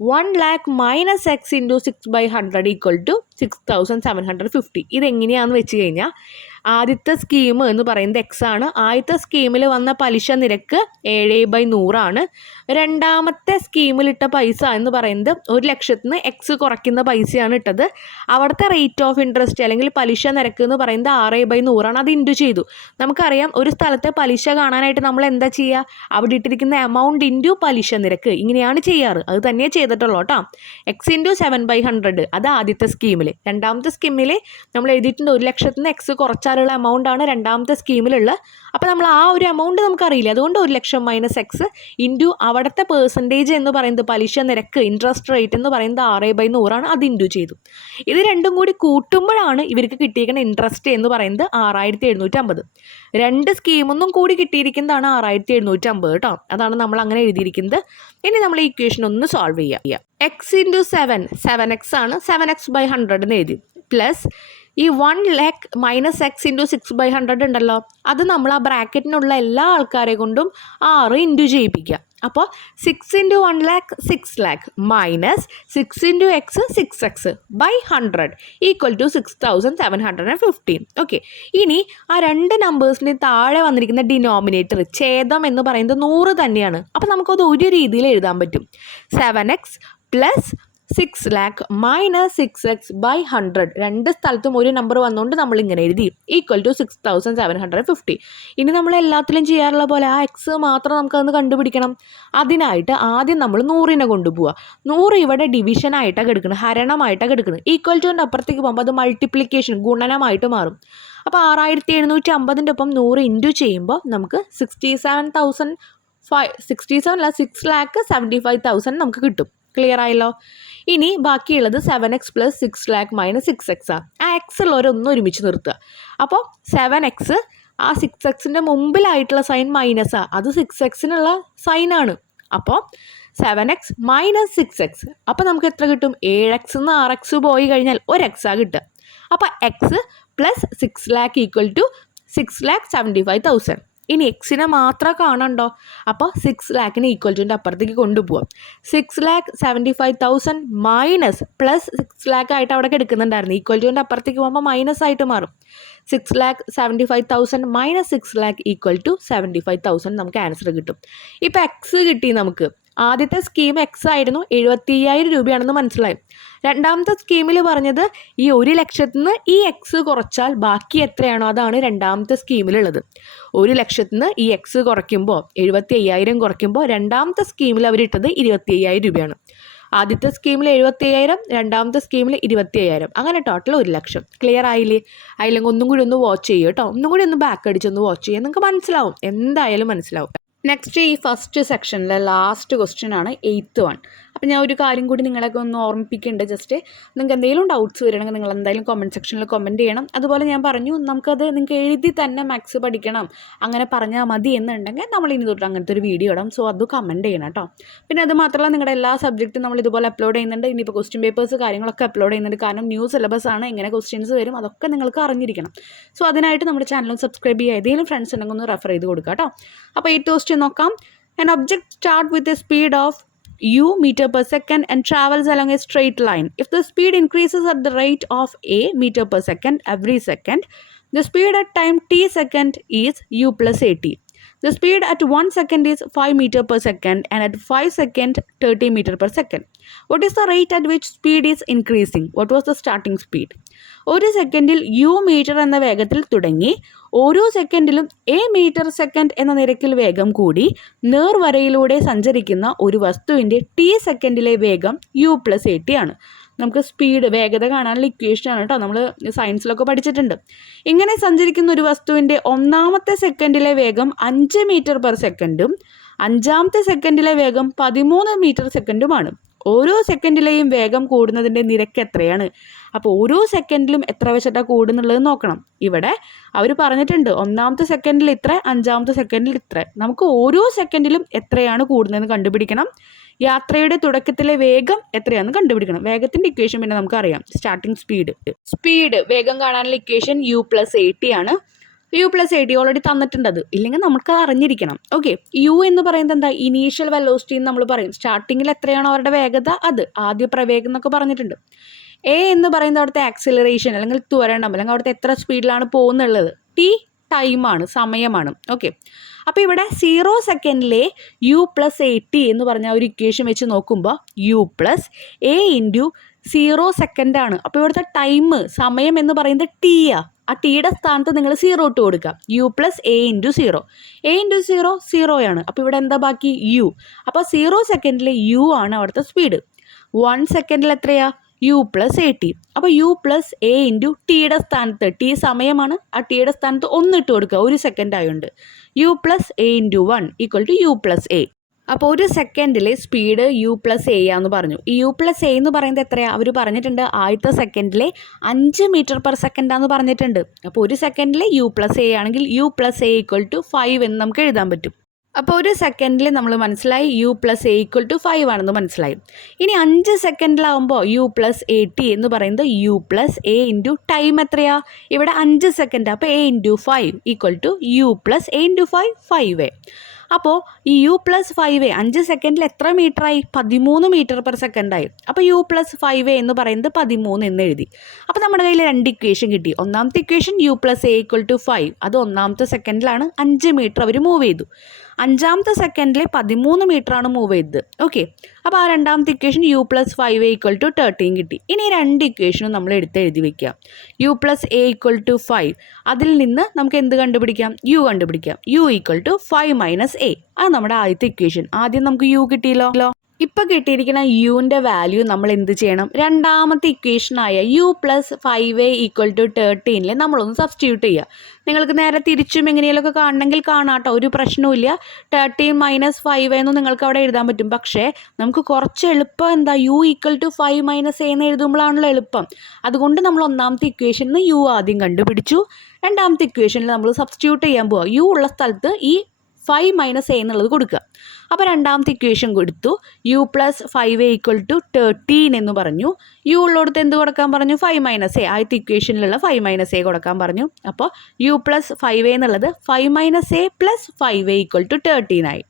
1 lakh minus x × 6/100 = 6,750. ഇതെങ്ങനെയാണെന്ന് വെച്ച് കഴിഞ്ഞാൽ ആദ്യത്തെ സ്കീം എന്ന് പറയുന്നത് എക്സ് ആണ്. ആദ്യത്തെ സ്കീമിൽ വന്ന പലിശ നിരക്ക് 7/100 ആണ്. രണ്ടാമത്തെ സ്കീമിലിട്ട പൈസ എന്ന് പറയുന്നത് 1 ലക്ഷത്തിൽ നിന്ന് എക്സ് കുറയ്ക്കുന്ന പൈസയാണ് ഇട്ടത്. അവിടുത്തെ റേറ്റ് ഓഫ് ഇൻട്രസ്റ്റ് അല്ലെങ്കിൽ പലിശ നിരക്ക് എന്ന് പറയുന്നത് 6/100 ആണ്. അത് ഇൻറ്റു ചെയ്തു. നമുക്കറിയാം ഒരു സ്ഥലത്തെ പലിശ കാണാനായിട്ട് നമ്മൾ എന്താ ചെയ്യുക? അവിടെ ഇട്ടിരിക്കുന്ന എമൗണ്ട് ഇൻറ്റു പലിശ നിരക്ക്, ഇങ്ങനെയാണ് ചെയ്യാറ്. അത് തന്നെ ചെയ്തിട്ടുള്ളൂ കേട്ടോ. x × 7/100 അത് ആദ്യത്തെ സ്കീമിൽ. രണ്ടാമത്തെ സ്കീമിൽ നമ്മൾ എഴുതിയിട്ടുണ്ട് 1 ലക്ഷത്തിൽ നിന്ന് എക്സ് കുറച്ചാലുള്ള എമൗണ്ട് ആണ് രണ്ടാമത്തെ സ്കീമിലുള്ള. അപ്പോൾ നമ്മൾ ആ ഒരു എമൗണ്ട് നമുക്കറിയില്ല. അതുകൊണ്ട് 1 ലക്ഷം മൈനസ് എക്സ് ഇൻറ്റു അവിടുത്തെ പെർസെൻറ്റേജ് എന്ന് പറയുന്നത് പലിശ നിരക്ക്, ഇൻട്രസ്റ്റ് റേറ്റ് എന്ന് പറയുന്നത് 6/100 ആണ്. അത് ഇൻറ്റു ചെയ്തു. ഇത് രണ്ടും കൂടി കൂട്ടുമ്പോഴാണ് ഇവർക്ക് കിട്ടിയിരിക്കുന്ന ഇൻട്രസ്റ്റ് എന്ന് പറയുന്നത് 6,750. 2 സ്കീമൊന്നും കൂടി കിട്ടിയിരിക്കുന്നതാണ് 6,750 കേട്ടോ. അതാണ് നമ്മൾ അങ്ങനെ എഴുതിയിരിക്കുന്നത്. ഇനി നമ്മൾ ഈ ഇക്വേഷൻ ഒന്ന് സോൾവ് ചെയ്യുക. x × 7, 7x ആണ്. 7x/100 എന്ന് എഴുതി. പ്ലസ് ഈ 1 lakh മൈനസ് x × 6/100 ഉണ്ടല്ലോ, അത് നമ്മൾ ആ ബ്രാക്കറ്റിനുള്ള എല്ലാ ആൾക്കാരെ കൊണ്ടും 6 ഇൻറ്റു ചെയ്യിപ്പിക്കുക. അപ്പോൾ 6 × 1 lakh 6 lakh minus 6 × x 6x/100 = 6,750. Okay, ഇനി ആ 2 നമ്പേഴ്സിൻ്റെ താഴെ വന്നിരിക്കുന്ന ഡിനോമിനേറ്റർ ഛേദം എന്ന് പറയുന്നത് 100 തന്നെയാണ്. അപ്പോൾ നമുക്കത് ഒരു രീതിയിൽ എഴുതാൻ പറ്റും. 7x plus 6 lakh minus 6x/100. 2 സ്ഥലത്തും ഒരു നമ്പർ വന്നുകൊണ്ട് നമ്മൾ ഇങ്ങനെ എഴുതി = 6,750. ഇനി നമ്മൾ എല്ലാത്തിലും ചെയ്യാറുള്ള പോലെ ആ എക്സ് മാത്രം നമുക്കതൊന്ന് കണ്ടുപിടിക്കണം. അതിനായിട്ട് ആദ്യം നമ്മൾ 100നെ കൊണ്ടുപോവുക. 100 ഇവിടെ ഡിവിഷനായിട്ടാണ് കിടക്കുന്നത്, ഹരണമായിട്ടാണ് കിടക്കുന്നത്. =ൻ്റെ അപ്പുറത്തേക്ക് പോകുമ്പോൾ അത് മൾട്ടിപ്ലിക്കേഷൻ, ഗുണനമായിട്ട് മാറും. അപ്പോൾ 6,750ൻ്റെ ഒപ്പം 100 ഇൻറ്റു ചെയ്യുമ്പോൾ നമുക്ക് 6,75,000 നമുക്ക് കിട്ടും. ക്ലിയർ ആയല്ലോ? ഇനി ബാക്കിയുള്ളത് 7x plus 6 lakh minus 6x ആണ്. ആ എക്സ് ഉള്ളവരൊന്നും ഒരുമിച്ച് നിർത്തുക. അപ്പോൾ 7x, ആ 6xൻ്റെ മുമ്പിലായിട്ടുള്ള സൈൻ മൈനസാണ്, അത് 6xനുള്ള സൈനാണ്. അപ്പോൾ 7x മൈനസ് 6x. അപ്പോൾ നമുക്ക് എത്ര കിട്ടും? 7x നിന്ന് 6x പോയി കഴിഞ്ഞാൽ 1x കിട്ടുക. അപ്പോൾ x പ്ലസ് 6 lakh = 6,75,000. ഇനി എക്സിനെ മാത്രം കാണണ്ടോ, അപ്പോൾ 6 ലാഖിന് ഈക്വൽ ടുൻ്റെ അപ്പുറത്തേക്ക് കൊണ്ടുപോകാം. 6,75,000 മൈനസ് പ്ലസ് 6 ലാഖ് ആയിട്ട് അവിടെ എടുക്കുന്നുണ്ടായിരുന്നു. ഈക്വൽ ടുൻ്റെ അപ്പുറത്തേക്ക് പോകുമ്പോൾ മൈനസ് ആയിട്ട് മാറും. 6,75,000 മൈനസ് 6 ലാഖ് ഈക്വൽ ടു 75,000 നമുക്ക് ആൻസർ കിട്ടും. ഇപ്പോൾ എക്സ് കിട്ടി നമുക്ക്. ആദ്യത്തെ സ്കീം എക്സ് ആയിരുന്നു, 75,000 രൂപയാണെന്ന് മനസ്സിലായി. രണ്ടാമത്തെ സ്കീമിൽ പറഞ്ഞത് ഈ 1,00,000 നിന്ന് ഈ എക്സ് കുറച്ചാൽ ബാക്കി എത്രയാണോ അതാണ് രണ്ടാമത്തെ സ്കീമിലുള്ളത്. 1,00,000 നിന്ന് ഈ എക്സ് കുറയ്ക്കുമ്പോൾ 75,000 കുറയ്ക്കുമ്പോൾ രണ്ടാമത്തെ സ്കീമിൽ അവരിട്ടത് 25,000 രൂപയാണ്. ആദ്യത്തെ സ്കീമിൽ 75,000, രണ്ടാമത്തെ സ്കീമിൽ 25,000, അങ്ങനെ ടോട്ടൽ 1,00,000. ക്ലിയർ ആയില്ലേ? അതില്ലെങ്കിൽ ഒന്നും കൂടി ഒന്ന് വാച്ച് ചെയ്യുക കേട്ടോ. ഒന്നും കൂടി ഒന്ന് ബാക്ക് അടിച്ചൊന്ന് വാച്ച് ചെയ്യുക, നിങ്ങൾക്ക് മനസ്സിലാവും, എന്തായാലും മനസ്സിലാവും. നെക്സ്റ്റ് ഈ ഫസ്റ്റ് സെക്ഷനിലെ ലാസ്റ്റ് ക്വസ്റ്റ്യൻ ആണ് 8th വൺ. അപ്പോൾ ഞാൻ ഒരു കാര്യം കൂടി നിങ്ങളൊക്കെ ഒന്ന് ഓർമ്മിപ്പിക്കുന്നുണ്ട്. ജസ്റ്റ് നിങ്ങൾക്ക് എന്തെങ്കിലും ഡൗട്ട്സ് വരണമെങ്കിൽ നിങ്ങൾ എന്തായാലും കമൻറ്റ് സെക്ഷനിൽ കമൻറ്റ് ചെയ്യണം. അതുപോലെ ഞാൻ പറഞ്ഞു നമുക്കത് നിങ്ങൾക്ക് എഴുതി തന്നെ മാത്സ് പഠിക്കണം അങ്ങനെ പറഞ്ഞാൽ മതി എന്നുണ്ടെങ്കിൽ നമ്മൾ ഇനി തൊട്ട് അങ്ങനത്തെ ഒരു വീഡിയോ ഇടാം. സോ അത് കമൻറ്റ് ചെയ്യണം കേട്ടോ. പിന്നെ അത് മാത്രമല്ല നിങ്ങളുടെ എല്ലാ സബ്ജക്റ്റും നമ്മൾ ഇതുപോലെ അപ്ലോഡ് ചെയ്യുന്നുണ്ട്. ഇനിയിപ്പോൾ ക്വസ്റ്റ്യൻ പേപ്പേഴ്സ് കാര്യങ്ങളൊക്കെ അപ്ലോഡ് ചെയ്യുന്നുണ്ട്. കാരണം ന്യൂ സിലബസ് ആണ്, എങ്ങനെ ക്വസ്റ്റ്യൻസ് വരും അതൊക്കെ നിങ്ങൾക്ക് അറിഞ്ഞിരിക്കണം. സോ അതിനായിട്ട് നമ്മുടെ ചാനൽ സബ്സ്ക്രൈബ് ചെയ്യുക. ഏതെങ്കിലും ഫ്രണ്ട്സ് ഉണ്ടെങ്കിൽ ഒന്ന് റെഫർ ചെയ്ത് കൊടുക്കുക കേട്ടോ. അപ്പോൾ 8th ക്വസ്റ്റ്യൻ നോക്കാം. An object starts with a speed of u meter per second and travels along a straight line. If the speed increases at the rate of a meter per second every second, the speed at time t second is u plus at. The speed at 1 second is 5 meter per second and at 5 second 30 meter per second. What is the rate at which speed is increasing? What was the starting speed? ഒരു സെക്കൻഡിൽ യു മീറ്റർ എന്ന വേഗത്തിൽ തുടങ്ങി ഓരോ സെക്കൻഡിലും എ മീറ്റർ സെക്കൻഡ് എന്ന നിരക്കിൽ വേഗം കൂടി നേർവരയിലൂടെ സഞ്ചരിക്കുന്ന ഒരു വസ്തുവിൻ്റെ ടി സെക്കൻഡിലെ വേഗം യു പ്ലസ് എ ടി ആണ്. നമുക്ക് സ്പീഡ് വേഗത കാണാനുള്ള ഇക്വേഷനാണ് കേട്ടോ, നമ്മൾ സയൻസിലൊക്കെ പഠിച്ചിട്ടുണ്ട്. ഇങ്ങനെ സഞ്ചരിക്കുന്ന ഒരു വസ്തുവിൻ്റെ ഒന്നാമത്തെ സെക്കൻഡിലെ വേഗം 5 മീറ്റർ പെർ സെക്കൻഡും അഞ്ചാമത്തെ സെക്കൻഡിലെ വേഗം 13 മീറ്റർ സെക്കൻഡുമാണ്. ഓരോ സെക്കൻഡിലെയും വേഗം കൂടുന്നതിൻ്റെ നിരക്ക് എത്രയാണ്? അപ്പോൾ ഓരോ സെക്കൻഡിലും എത്ര വെച്ചിട്ടാണ് കൂടുന്നുള്ളത് നോക്കണം. ഇവിടെ അവർ പറഞ്ഞിട്ടുണ്ട് ഒന്നാമത്തെ സെക്കൻഡിൽ ഇത്ര, അഞ്ചാമത്തെ സെക്കൻഡിൽ ഇത്ര. നമുക്ക് ഓരോ സെക്കൻഡിലും എത്രയാണ് കൂടുന്നതെന്ന് കണ്ടുപിടിക്കണം. യാത്രയുടെ തുടക്കത്തിലെ വേഗം എത്രയാണെന്ന് കണ്ടുപിടിക്കണം. വേഗത്തിൻ്റെ ഇക്വേഷൻ പിന്നെ നമുക്കറിയാം, സ്റ്റാർട്ടിങ് സ്പീഡ് വേഗം കാണാനുള്ള ഇക്വേഷൻ u plus at ആണ്. u plus at ഓൾറെഡി തന്നിട്ടുണ്ട്, അത് ഇല്ലെങ്കിൽ നമുക്ക് അറിഞ്ഞിരിക്കണം. ഓക്കെ, u എന്ന് പറയുന്നത് എന്താ? ഇനീഷ്യൽ വെലോസിറ്റി എന്ന് നമ്മൾ പറയും. സ്റ്റാർട്ടിങ്ങിൽ എത്രയാണോ അവരുടെ വേഗത അത് ആദ്യ പ്രവേഗം എന്നൊക്കെ പറഞ്ഞിട്ടുണ്ട്. a എന്ന് പറയുന്നത് അവിടുത്തെ ആക്സിലറേഷൻ അല്ലെങ്കിൽ ത്വരണം, അല്ലെങ്കിൽ അവിടുത്തെ എത്ര സ്പീഡിലാണ് പോകുന്നുള്ളത്. t ടൈമാണ്, സമയമാണ്. ഓക്കെ, അപ്പോൾ ഇവിടെ 0 സെക്കൻഡിലെ u plus at എന്ന് പറഞ്ഞ ഒരു ഇക്വേഷൻ വെച്ച് നോക്കുമ്പോൾ u plus a ഇൻറ്റു 0 സെക്കൻഡാണ്. അപ്പോൾ ഇവിടുത്തെ ടൈം സമയം എന്ന് പറയുന്നത് ടിയാ. ആ ടിയുടെ സ്ഥാനത്ത് നിങ്ങൾ 0 ഇട്ട് കൊടുക്കുക. u plus a into 0. a into 0 0 അപ്പോൾ ഇവിടെ എന്താ ബാക്കി? u. അപ്പോൾ 0 സെക്കൻഡിലെ u ആണ് അവിടുത്തെ സ്പീഡ്. 1 സെക്കൻഡിൽ എത്രയാ? u plus at. അപ്പോൾ u plus a ഇൻറ്റു ടിയുടെ സ്ഥാനത്ത്, ടി സമയമാണ്, ആ ടിയുടെ സ്ഥാനത്ത് 1 ഇട്ട് കൊടുക്കുക, 1 സെക്കൻഡ് ആയതുകൊണ്ട്. u plus a into 1 equal to u plus a. അപ്പോൾ ഒരു സെക്കൻഡിലെ സ്പീഡ് u plus a ആണെന്ന് പറഞ്ഞു. ഈ u plus a എന്ന് പറയുന്നത് എത്രയാണ്? അവർ പറഞ്ഞിട്ടുണ്ട് ആദ്യത്തെ സെക്കൻഡിലെ 5 മീറ്റർ പെർ സെക്കൻഡാന്ന് പറഞ്ഞിട്ടുണ്ട്. അപ്പോൾ ഒരു സെക്കൻഡിലെ u plus a ആണെങ്കിൽ u plus a equal to 5 എന്ന് നമുക്ക് എഴുതാൻ പറ്റും. അപ്പോൾ ഒരു സെക്കൻഡിൽ നമ്മൾ മനസ്സിലായി u plus a equal to 5 ആണെന്ന് മനസ്സിലായി. ഇനി 5 സെക്കൻഡിലാവുമ്പോൾ u plus at എന്ന് പറയുന്നത് u plus a into time എത്രയാ? ഇവിടെ 5 സെക്കൻഡ്, അപ്പോൾ a into 5 equal to u plus a into 5 5a. അപ്പോൾ ഈ u plus 5a 5 സെക്കൻഡിൽ എത്ര മീറ്ററായി? 13 മീറ്റർ പെർ സെക്കൻഡായി. അപ്പോൾ u plus 5a എന്ന് പറയുന്നത് 13 എന്ന് എഴുതി. അപ്പോൾ നമ്മുടെ കയ്യിൽ 2 ഇക്വേഷൻ കിട്ടി. ഒന്നാമത്തെ equation u plus a equal to 5, അത് ഒന്നാമത്തെ സെക്കൻഡിലാണ് 5 മീറ്റർ അവർ മൂവ് ചെയ്തു. അഞ്ചാമത്തെ സെക്കൻഡിൽ 13 മീറ്ററാണ് മൂവ് ചെയ്തത്. ഓക്കെ, അപ്പോൾ ആ രണ്ടാമത്തെ equation u plus 5a equal to 13 കിട്ടി. ഇനി 2 ഇക്വേഷനും നമ്മൾ എഴുതി വെക്കുക. u plus a equal to 5, അതിൽ നിന്ന് നമുക്ക് എന്ത് കണ്ടുപിടിക്കാം? u കണ്ടുപിടിക്കാം. u equal to 5 minus a, അത് നമ്മുടെ ആദ്യത്തെ ഇക്വേഷൻ. ആദ്യം നമുക്ക് u കിട്ടിയല്ലോ. ഇപ്പോൾ കിട്ടിയിരിക്കുന്ന യുവിൻ്റെ വാല്യൂ നമ്മൾ എന്ത് ചെയ്യണം? രണ്ടാമത്തെ ഇക്വേഷനായ u plus 5a equal to 13 നമ്മളൊന്ന് സബ്സ്റ്റിറ്റ്യൂട്ട് ചെയ്യുക. നിങ്ങൾക്ക് നേരെ തിരിച്ചും എങ്ങനെയൊക്കെ കാണണമെങ്കിൽ കാണാട്ടോ, ഒരു പ്രശ്നവുമില്ല. 13 മൈനസ് 5 എന്ന് നിങ്ങൾക്ക് അവിടെ എഴുതാൻ പറ്റും. പക്ഷേ നമുക്ക് കുറച്ച് എളുപ്പം എന്താ? u equal to 5 minus a എന്ന് എഴുതുമ്പോഴാണല്ലോ എളുപ്പം. അതുകൊണ്ട് നമ്മൾ ഒന്നാമത്തെ ഇക്വേഷനിൽ നിന്ന് u ആദ്യം കണ്ടുപിടിച്ചു. രണ്ടാമത്തെ ഇക്വേഷനിൽ നമ്മൾ സബ്സ്റ്റിറ്റ്യൂട്ട് ചെയ്യാൻ പോവുക. u ഉള്ള സ്ഥലത്ത് ഈ 5 മൈനസ് എ എന്നുള്ളത് കൊടുക്കുക. അപ്പോൾ രണ്ടാമത്തെ ഇക്വേഷൻ കൊടുത്തു, U plus 5a equal to 13 എന്ന് പറഞ്ഞു. യു ഉള്ളിടത്ത് എന്ത് കൊടുക്കാൻ പറഞ്ഞു? 5 മൈനസ് എ. ആദ്യത്തെ ഇക്വേഷനിലുള്ള 5 മൈനസ് എ കൊടുക്കാൻ പറഞ്ഞു. അപ്പോൾ യു പ്ലസ് 5a എന്നുള്ളത് 5 minus a plus 5a equal to 13 ആയി.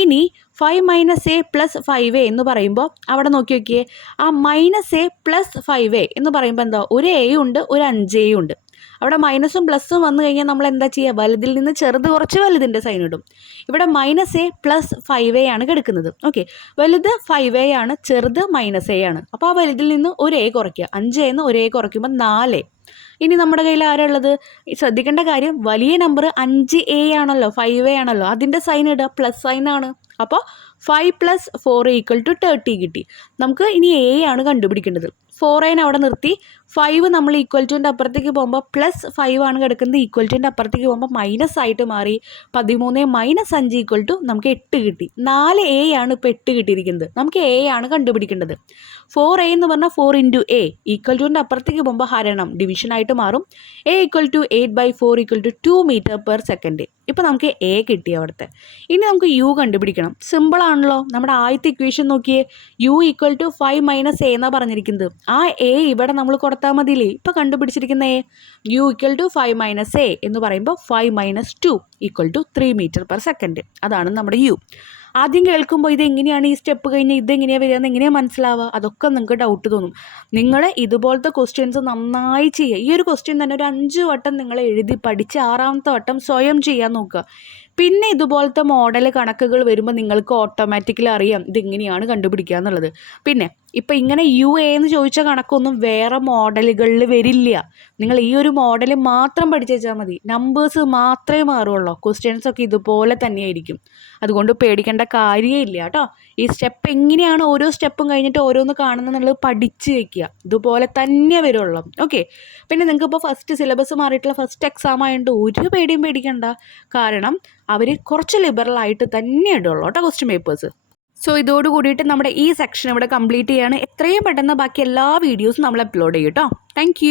ഇനി 5 മൈനസ് എ പ്ലസ് 5a എന്ന് പറയുമ്പോൾ അവിടെ നോക്കിയേ, ആ മൈനസ് എ പ്ലസ് 5a എന്ന് പറയുമ്പോൾ എന്താ, ഒരു എ ഉണ്ട്, ഒരു 5a ഉണ്ട്. അവിടെ മൈനസും പ്ലസ്സും വന്നു കഴിഞ്ഞാൽ നമ്മൾ എന്താ ചെയ്യുക? വലുതിൽ നിന്ന് ചെറുത് കുറച്ച് വലുതിൻ്റെ സൈൻ ഇടും. ഇവിടെ മൈനസ് എ പ്ലസ് 5a ആണ് കിടക്കുന്നത്. ഓക്കെ, വലുത് 5a ആണ്, ചെറുത് മൈനസ് എ ആണ്. അപ്പോൾ ആ വലുതിൽ നിന്ന് ഒരു എ കുറയ്ക്കുക. 5a എന്ന് ഒരു എ കുറയ്ക്കുമ്പോൾ 4a. ഇനി നമ്മുടെ കയ്യിൽ ആരുള്ളത്? ശ്രദ്ധിക്കേണ്ട കാര്യം, വലിയ നമ്പർ 5a ആണല്ലോ, 5a ആണല്ലോ, അതിൻ്റെ സൈൻ ഇടുക, പ്ലസ് സൈൻ ആണ്. അപ്പോൾ 5 പ്ലസ് 4 ഈക്വൽ ടു 30 കിട്ടി. നമുക്ക് ഇനി എ ആണ് കണ്ടുപിടിക്കേണ്ടത്. 4a അവിടെ നിർത്തി. 5 നമ്മൾ ഈക്വൽ ടുവിൻ്റെ അപ്പുറത്തേക്ക് പോകുമ്പോൾ പ്ലസ് 5 ആണ് കിടക്കുന്നത്, ഈക്വൽ ടുവിൻ്റെ അപ്പുറത്തേക്ക് പോകുമ്പോൾ മൈനസ് ആയിട്ട് മാറി. 13 മൈനസ് 5 ഈക്വൽ ടു നമുക്ക് 8 കിട്ടി. 4a ആണ് ഇപ്പോൾ 8 കിട്ടിയിരിക്കുന്നത്. നമുക്ക് എ ആണ് കണ്ടുപിടിക്കേണ്ടത്. 4a എന്ന് പറഞ്ഞാൽ 4 ഇൻറ്റു എ, ഈക്വൽ ടുവിൻ്റെ അപ്പുറത്തേക്ക് പോകുമ്പോൾ ഹരണം, ഡിവിഷനായിട്ട് മാറും. A equal to 8/4 equal to 2 metre per second. ഇപ്പോൾ നമുക്ക് എ കിട്ടി അവിടുത്തെ. ഇനി നമുക്ക് യു കണ്ടുപിടിക്കണം. സിമ്പിൾ ആണല്ലോ. നമ്മുടെ ആദ്യത്തെ ഇക്വേഷൻ നോക്കിയേ, U equal to 5 minus A എന്നാണ് പറഞ്ഞിരിക്കുന്നത്. ആ എ ഇവിടെ നമ്മൾ കൊടുത്താൽ മതിയില്ലേ? ഇപ്പോൾ കണ്ടുപിടിച്ചിരിക്കുന്ന A, U equal to 5 minus A എന്ന് പറയുമ്പോൾ 5 minus 2 equal to 3 metre per second. അതാണ് നമ്മുടെ യു. ആദ്യം കേൾക്കുമ്പോൾ ഇതെങ്ങനെയാണ് ഈ സ്റ്റെപ്പ് കഴിഞ്ഞ് ഇതെങ്ങനെയാണ് വരിക എന്ന് എങ്ങനെയാണ് മനസ്സിലാവുക? അതൊക്കെ നിങ്ങൾക്ക് ഡൗട്ട് തോന്നും. നിങ്ങൾ ഇതുപോലത്തെ ക്വസ്റ്റ്യൻസ് നന്നായി ചെയ്യുക. ഈ ഒരു ക്വസ്റ്റ്യൻ തന്നെ ഒരു 5 വട്ടം നിങ്ങൾ എഴുതി പഠിച്ച് 6ാമത്തെ വട്ടം സ്വയം ചെയ്യാൻ നോക്കുക. പിന്നെ ഇതുപോലത്തെ മോഡൽ കണക്കുകൾ വരുമ്പോൾ നിങ്ങൾക്ക് ഓട്ടോമാറ്റിക്കലി അറിയാം ഇതെങ്ങനെയാണ് കണ്ടുപിടിക്കുക എന്നുള്ളത്. പിന്നെ ഇപ്പം ഇങ്ങനെ യു എ എന്ന് ചോദിച്ച കണക്കൊന്നും വേറെ മോഡലുകളിൽ വരില്ല. നിങ്ങൾ ഈ ഒരു മോഡൽ മാത്രം പഠിച്ചു വെച്ചാൽ മതി. നമ്പേഴ്സ് മാത്രമേ മാറുള്ളൂ. ക്വസ്റ്റ്യൻസ് ഒക്കെ ഇതുപോലെ തന്നെയായിരിക്കും. അതുകൊണ്ട് പേടിക്കേണ്ട കാര്യമില്ല കേട്ടോ. ഈ സ്റ്റെപ്പ് എങ്ങനെയാണ് ഓരോ സ്റ്റെപ്പും കഴിഞ്ഞിട്ട് ഓരോന്ന് കാണുന്നത് പഠിച്ച് വയ്ക്കുക. ഇതുപോലെ തന്നെ വരുള്ളൂ. ഓക്കെ, പിന്നെ നിങ്ങൾക്ക് ഇപ്പോൾ ഫസ്റ്റ് സിലബസ് മാറിയിട്ടുള്ള ഫസ്റ്റ് എക്സാം ആയതുകൊണ്ട് ഒരു പേടിയും പേടിക്കണ്ട. കാരണം അവർ കുറച്ച് ലിബറലായിട്ട് തന്നെ ഇടുള്ളൂ കേട്ടോ ക്വസ്റ്റ്യൻ പേപ്പേഴ്സ്. സോ ഇതോട് കൂടിയിട്ട് നമ്മുടെ ഈ സെക്ഷൻ ഇവിടെ കംപ്ലീറ്റ് ചെയ്യാണ്. എത്രയും പെട്ടെന്ന് ബാക്കി എല്ലാ വീഡിയോസും നമ്മൾ അപ്ലോഡ് ചെയ്യും കേട്ടോ. താങ്ക്